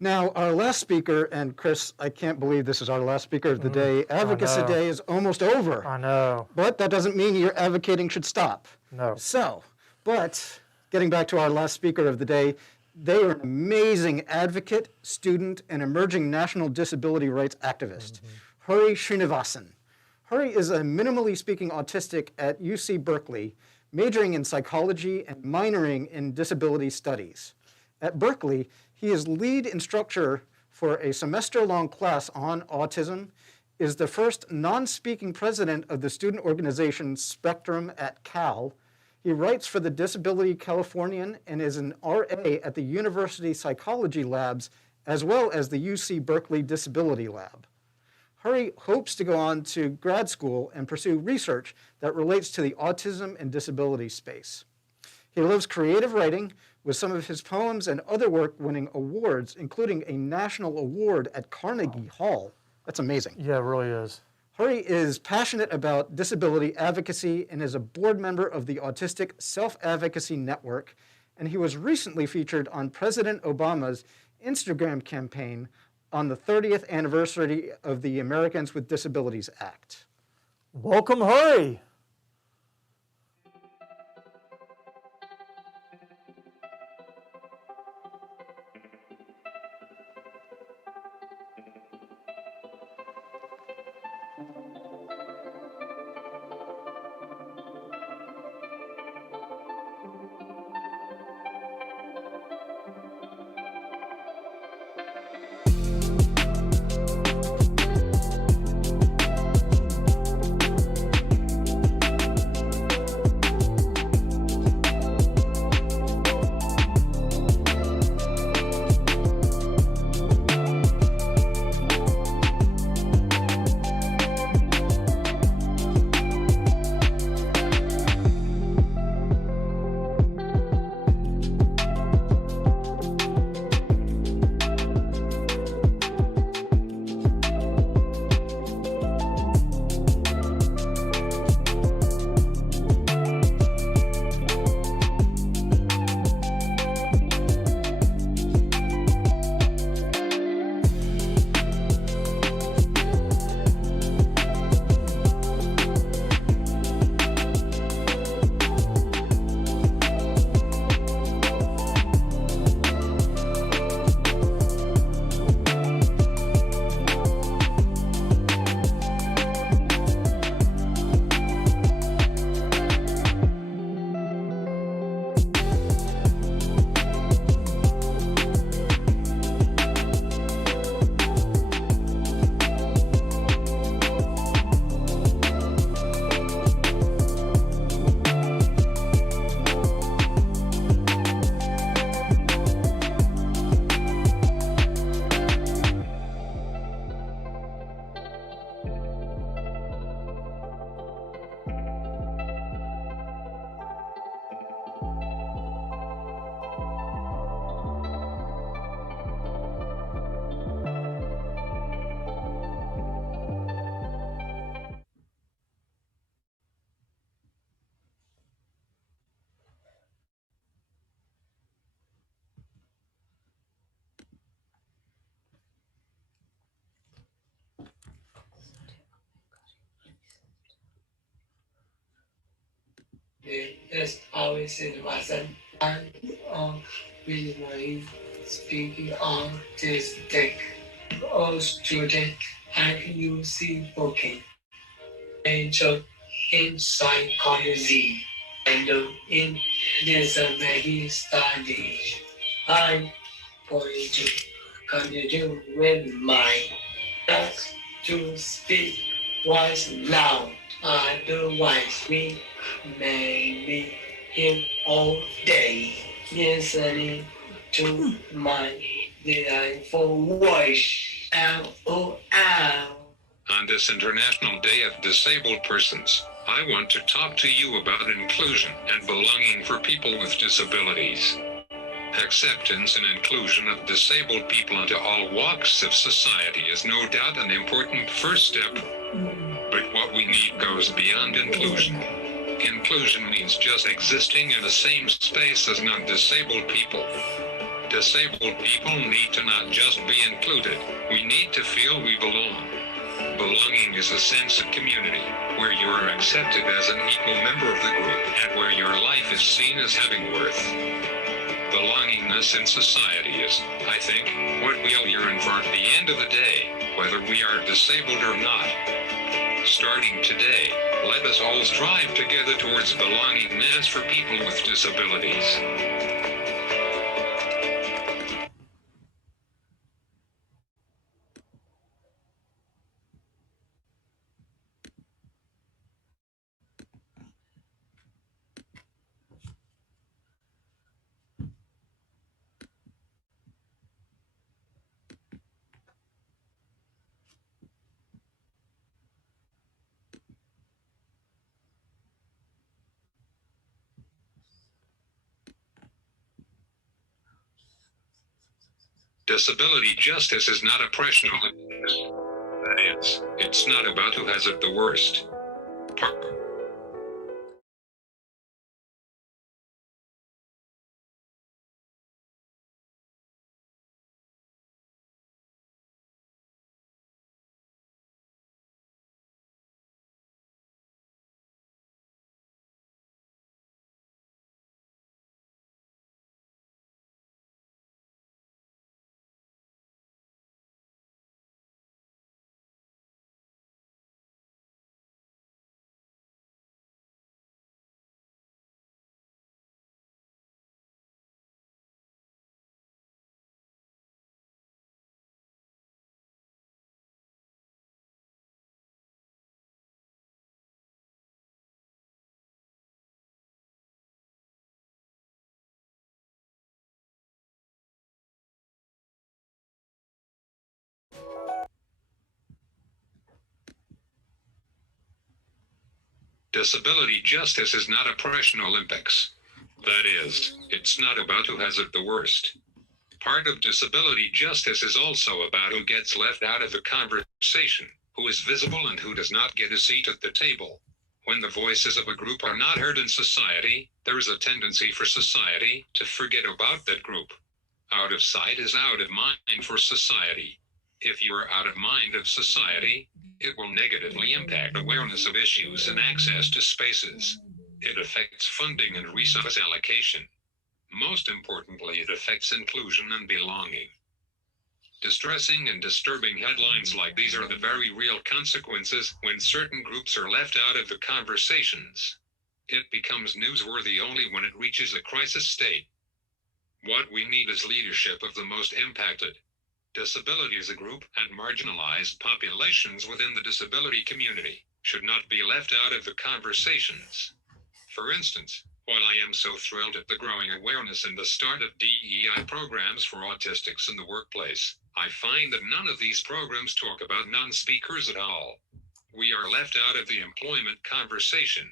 Now, our last speaker, and Chris, I can't believe this is our last speaker of the day. Advocacy Day is almost over. I know. But that doesn't mean your advocating should stop. No. So, but getting back to our last speaker of the day, they are an amazing advocate, student, and emerging national disability rights activist, Hari Srinivasan. Hari is a minimally speaking autistic at UC Berkeley, majoring in psychology and minoring in disability studies. At Berkeley, he is lead instructor for a semester-long class on autism, is the first non-speaking president of the student organization Spectrum at Cal. He writes for the Disability Californian and is an RA at the University Psychology Labs, as well as the UC Berkeley Disability Lab. Hari hopes to go on to grad school and pursue research that relates to the autism and disability space. He loves creative writing, with some of his poems and other work winning awards, including a national award at Carnegie Hall. That's amazing. Yeah, it really is. Hari is passionate about disability advocacy and is a board member of the Autistic Self-Advocacy Network, and he was recently featured on President Obama's Instagram campaign on the 30th anniversary of the Americans with Disabilities Act. Welcome, Hari. There's always in lesson. I'm really speaking on this deck. All students at UC booking major in psychology and in disability studies. I'm going to continue with my task to speak was loud, otherwise we may be here all day listening to my delightful voice. LOL. On this International Day of Disabled Persons, I want to talk to you about inclusion and belonging for people with disabilities. Acceptance and inclusion of disabled people into all walks of society is no doubt an important first step. But what we need goes beyond inclusion. Inclusion means just existing in the same space as non-disabled people. Disabled people need to not just be included, we need to feel we belong. Belonging is a sense of community, where you are accepted as an equal member of the group and where your life is seen as having worth. Belongingness in society is, I think, what we all yearn for at the end of the day, whether we are disabled or not. Starting today, let us all strive together towards belongingness for people with disabilities. Disability justice is not oppression. That is, it's not about who has it the worst. Disability justice is not oppression Olympics. That is, it's not about who has it the worst. Part of disability justice is also about who gets left out of the conversation, who is visible and who does not get a seat at the table. When the voices of a group are not heard in society, there is a tendency for society to forget about that group. Out of sight is out of mind for society. If you are out of mind of society, it will negatively impact awareness of issues and access to spaces. It affects funding and resource allocation. Most importantly, it affects inclusion and belonging. Distressing and disturbing headlines like these are the very real consequences when certain groups are left out of the conversations. It becomes newsworthy only when it reaches a crisis state. What we need is leadership of the most impacted. Disability as a group and marginalized populations within the disability community should not be left out of the conversations. For instance, while I am so thrilled at the growing awareness and the start of DEI programs for autistics in the workplace, I find that none of these programs talk about non-speakers at all. We are left out of the employment conversation.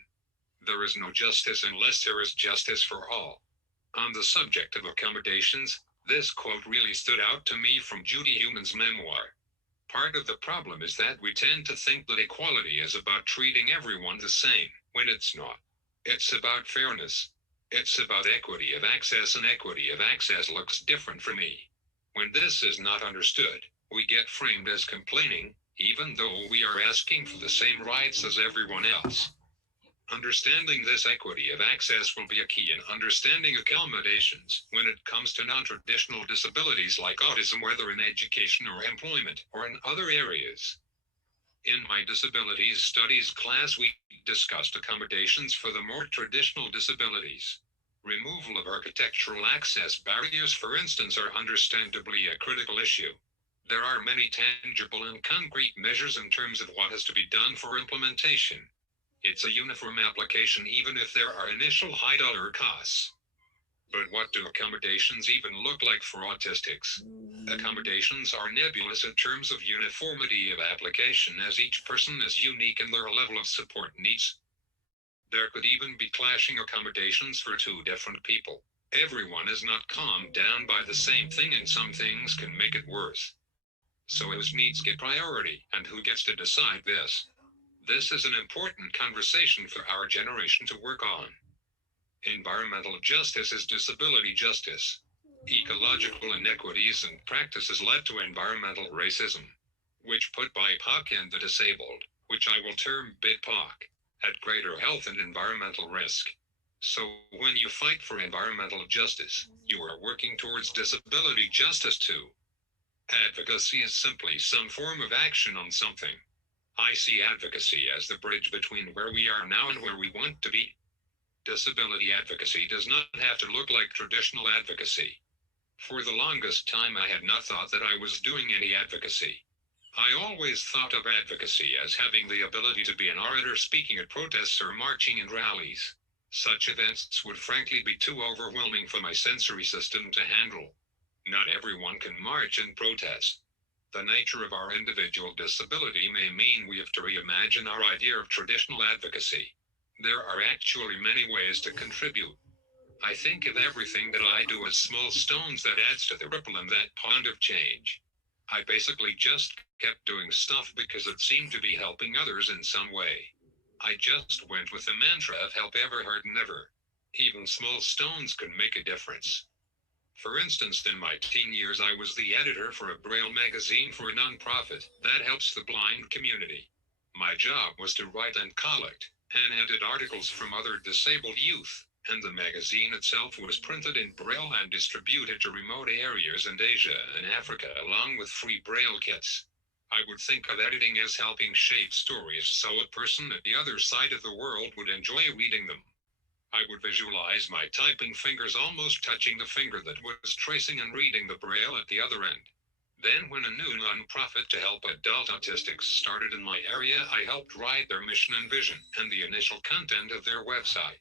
There is no justice unless there is justice for all. On the subject of accommodations, this quote really stood out to me from Judy Heuman's memoir. Part of the problem is that we tend to think that equality is about treating everyone the same, when it's not. It's about fairness. It's about equity of access, and equity of access looks different for me. When this is not understood, we get framed as complaining, even though we are asking for the same rights as everyone else. Understanding this equity of access will be a key in understanding accommodations when it comes to non-traditional disabilities like autism, whether in education or employment or in other areas. In my disabilities studies class, we discussed accommodations for the more traditional disabilities. Removal of architectural access barriers, for instance, are understandably a critical issue. There are many tangible and concrete measures in terms of what has to be done for implementation. It's a uniform application even if there are initial high dollar costs. But what do accommodations even look like for autistics? Accommodations are nebulous in terms of uniformity of application, as each person is unique in their level of support needs. There could even be clashing accommodations for two different people. Everyone is not calmed down by the same thing, and some things can make it worse. So whose needs get priority, and who gets to decide this? This is an important conversation for our generation to work on. Environmental justice is disability justice. Ecological inequities and practices led to environmental racism, which put BIPOC and the disabled, which I will term BIDPOC, at greater health and environmental risk. So when you fight for environmental justice, you are working towards disability justice too. Advocacy is simply some form of action on something. I see advocacy as the bridge between where we are now and where we want to be. Disability advocacy does not have to look like traditional advocacy. For the longest time, I had not thought that I was doing any advocacy. I always thought of advocacy as having the ability to be an orator speaking at protests or marching in rallies. Such events would frankly be too overwhelming for my sensory system to handle. Not everyone can march and protest. The nature of our individual disability may mean we have to reimagine our idea of traditional advocacy. There are actually many ways to contribute. I think of everything that I do as small stones that adds to the ripple in that pond of change. I basically just kept doing stuff because it seemed to be helping others in some way. I just went with the mantra of help ever, hurt never. Even small stones can make a difference. For instance, in my teen years, I was the editor for a Braille magazine for a nonprofit that helps the blind community. My job was to write and collect and edit articles from other disabled youth, and the magazine itself was printed in Braille and distributed to remote areas in Asia and Africa along with free Braille kits. I would think of editing as helping shape stories so a person at the other side of the world would enjoy reading them. I would visualize my typing fingers almost touching the finger that was tracing and reading the Braille at the other end. Then when a new nonprofit to help adult autistics started in my area, I helped write their mission and vision and the initial content of their website.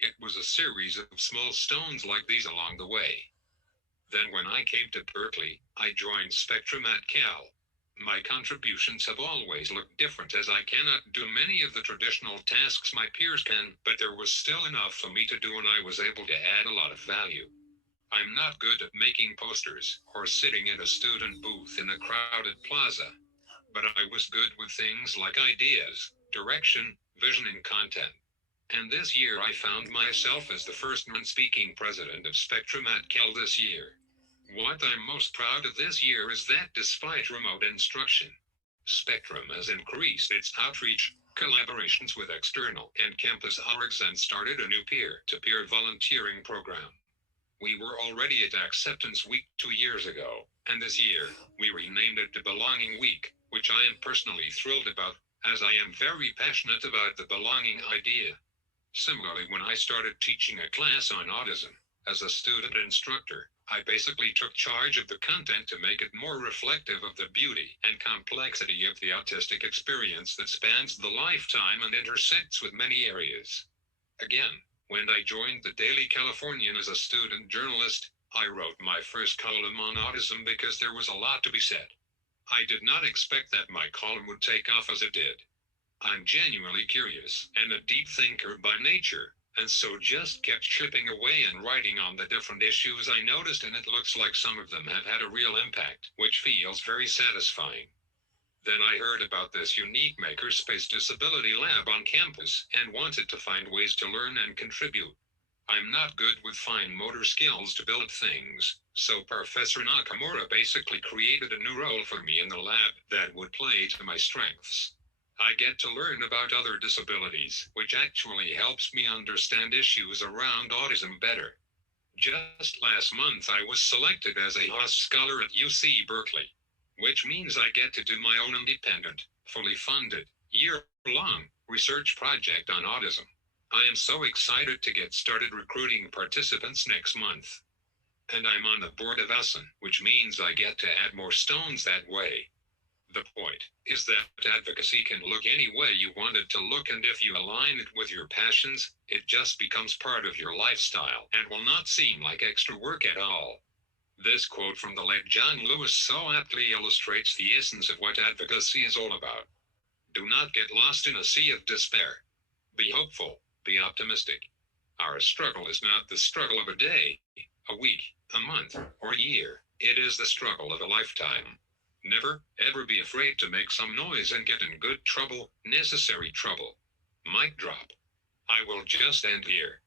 It was a series of small stones like these along the way. Then when I came to Berkeley, I joined Spectrum at Cal. My contributions have always looked different, as I cannot do many of the traditional tasks my peers can, but there was still enough for me to do, and I was able to add a lot of value. I'm not good at making posters or sitting at a student booth in a crowded plaza, but I was good with things like ideas, direction, vision, and content. And this year I found myself as the first non-speaking president of Spectrum at Cal this year. What I'm most proud of this year is that despite remote instruction, Spectrum has increased its outreach, collaborations with external and campus orgs, and started a new peer-to-peer volunteering program. We were already at Acceptance Week 2 years ago, and this year, we renamed it to Belonging Week, which I am personally thrilled about, as I am very passionate about the belonging idea. Similarly, when I started teaching a class on autism, as a student instructor, I basically took charge of the content to make it more reflective of the beauty and complexity of the autistic experience that spans the lifetime and intersects with many areas. Again, when I joined the Daily Californian as a student journalist, I wrote my first column on autism because there was a lot to be said. I did not expect that my column would take off as it did. I'm genuinely curious and a deep thinker by nature, and so just kept chipping away and writing on the different issues I noticed, and it looks like some of them have had a real impact, which feels very satisfying. Then I heard about this unique Makerspace Disability Lab on campus and wanted to find ways to learn and contribute. I'm not good with fine motor skills to build things, so Professor Nakamura basically created a new role for me in the lab that would play to my strengths. I get to learn about other disabilities, which actually helps me understand issues around autism better. Just last month, I was selected as a Haas Scholar at UC Berkeley, which means I get to do my own independent, fully funded, year-long research project on autism. I am so excited to get started recruiting participants next month. And I'm on the board of ASN, which means I get to add more stones that way. The point is that advocacy can look any way you want it to look, and if you align it with your passions, it just becomes part of your lifestyle and will not seem like extra work at all. This quote from the late John Lewis so aptly illustrates the essence of what advocacy is all about. Do not get lost in a sea of despair. Be hopeful, be optimistic. Our struggle is not the struggle of a day, a week, a month, or a year. It is the struggle of a lifetime. Never, ever be afraid to make some noise and get in good trouble, necessary trouble. Mic drop. I will just end here.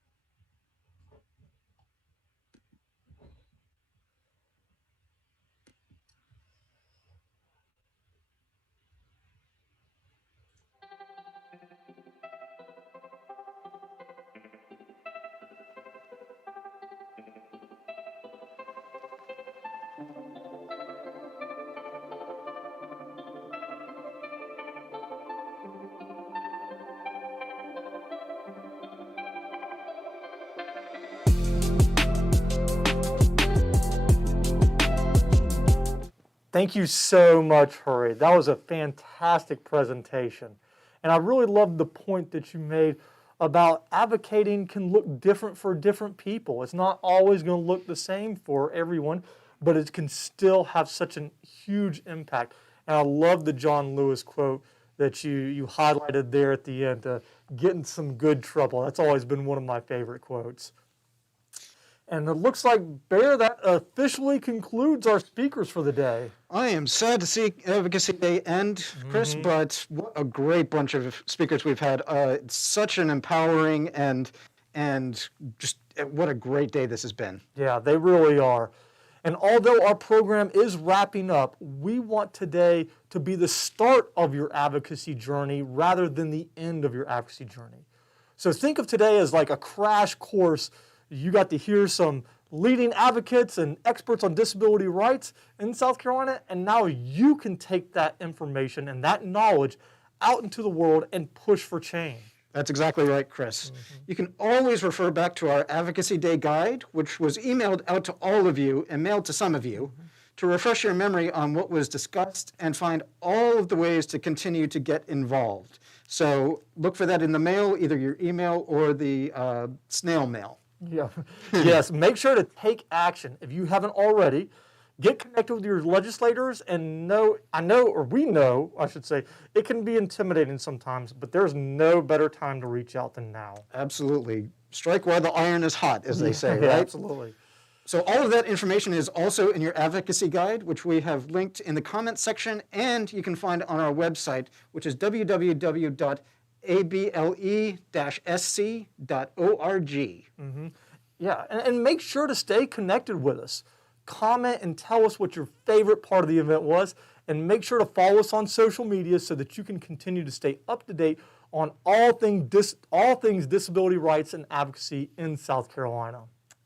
Thank you so much, Hurry. That was a fantastic presentation. And I really loved the point that you made about advocating can look different for different people. It's not always going to look the same for everyone, but it can still have such a huge impact. And I love the John Lewis quote that you highlighted there at the end, get in some good trouble. That's always been one of my favorite quotes. And it looks like, Bear, that officially concludes our speakers for the day. I am sad to see Advocacy Day end, Chris, but what a great bunch of speakers we've had. It's such an empowering and just what a great day this has been. Yeah, they really are. And although our program is wrapping up, we want today to be the start of your advocacy journey rather than the end of your advocacy journey. So think of today as like a crash course. You got to hear some leading advocates and experts on disability rights in South Carolina, and now you can take that information and that knowledge out into the world and push for change. That's exactly right, Chris. You can always refer back to our Advocacy Day guide, which was emailed out to all of you and mailed to some of you, to refresh your memory on what was discussed and find all of the ways to continue to get involved. So look for that in the mail, either your email or the snail mail. Yeah. Yes, make sure to take action. If you haven't already, get connected with your legislators and we know, it can be intimidating sometimes, but there's no better time to reach out than now. Absolutely. Strike while the iron is hot, as they say, right? Absolutely. So all of that information is also in your advocacy guide, which we have linked in the comments section, and you can find on our website, which is www.able-sc.org. Yeah, and make sure to stay connected with us. Comment and tell us what your favorite part of the event was, and make sure to follow us on social media so that you can continue to stay up to date on all things disability rights and advocacy in South Carolina.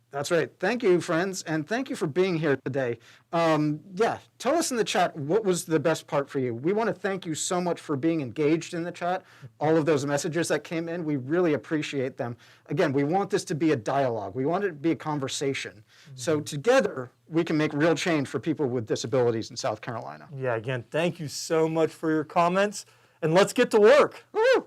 That's right. Thank you, friends, and thank you for being here today. Tell us in the chat what was the best part for you. We want to thank you so much for being engaged in the chat. All of those messages that came in, we really appreciate them. Again, we want this to be a dialogue. We want it to be a conversation. So together, we can make real change for people with disabilities in South Carolina. Yeah, again, thank you so much for your comments, and let's get to work. Woo!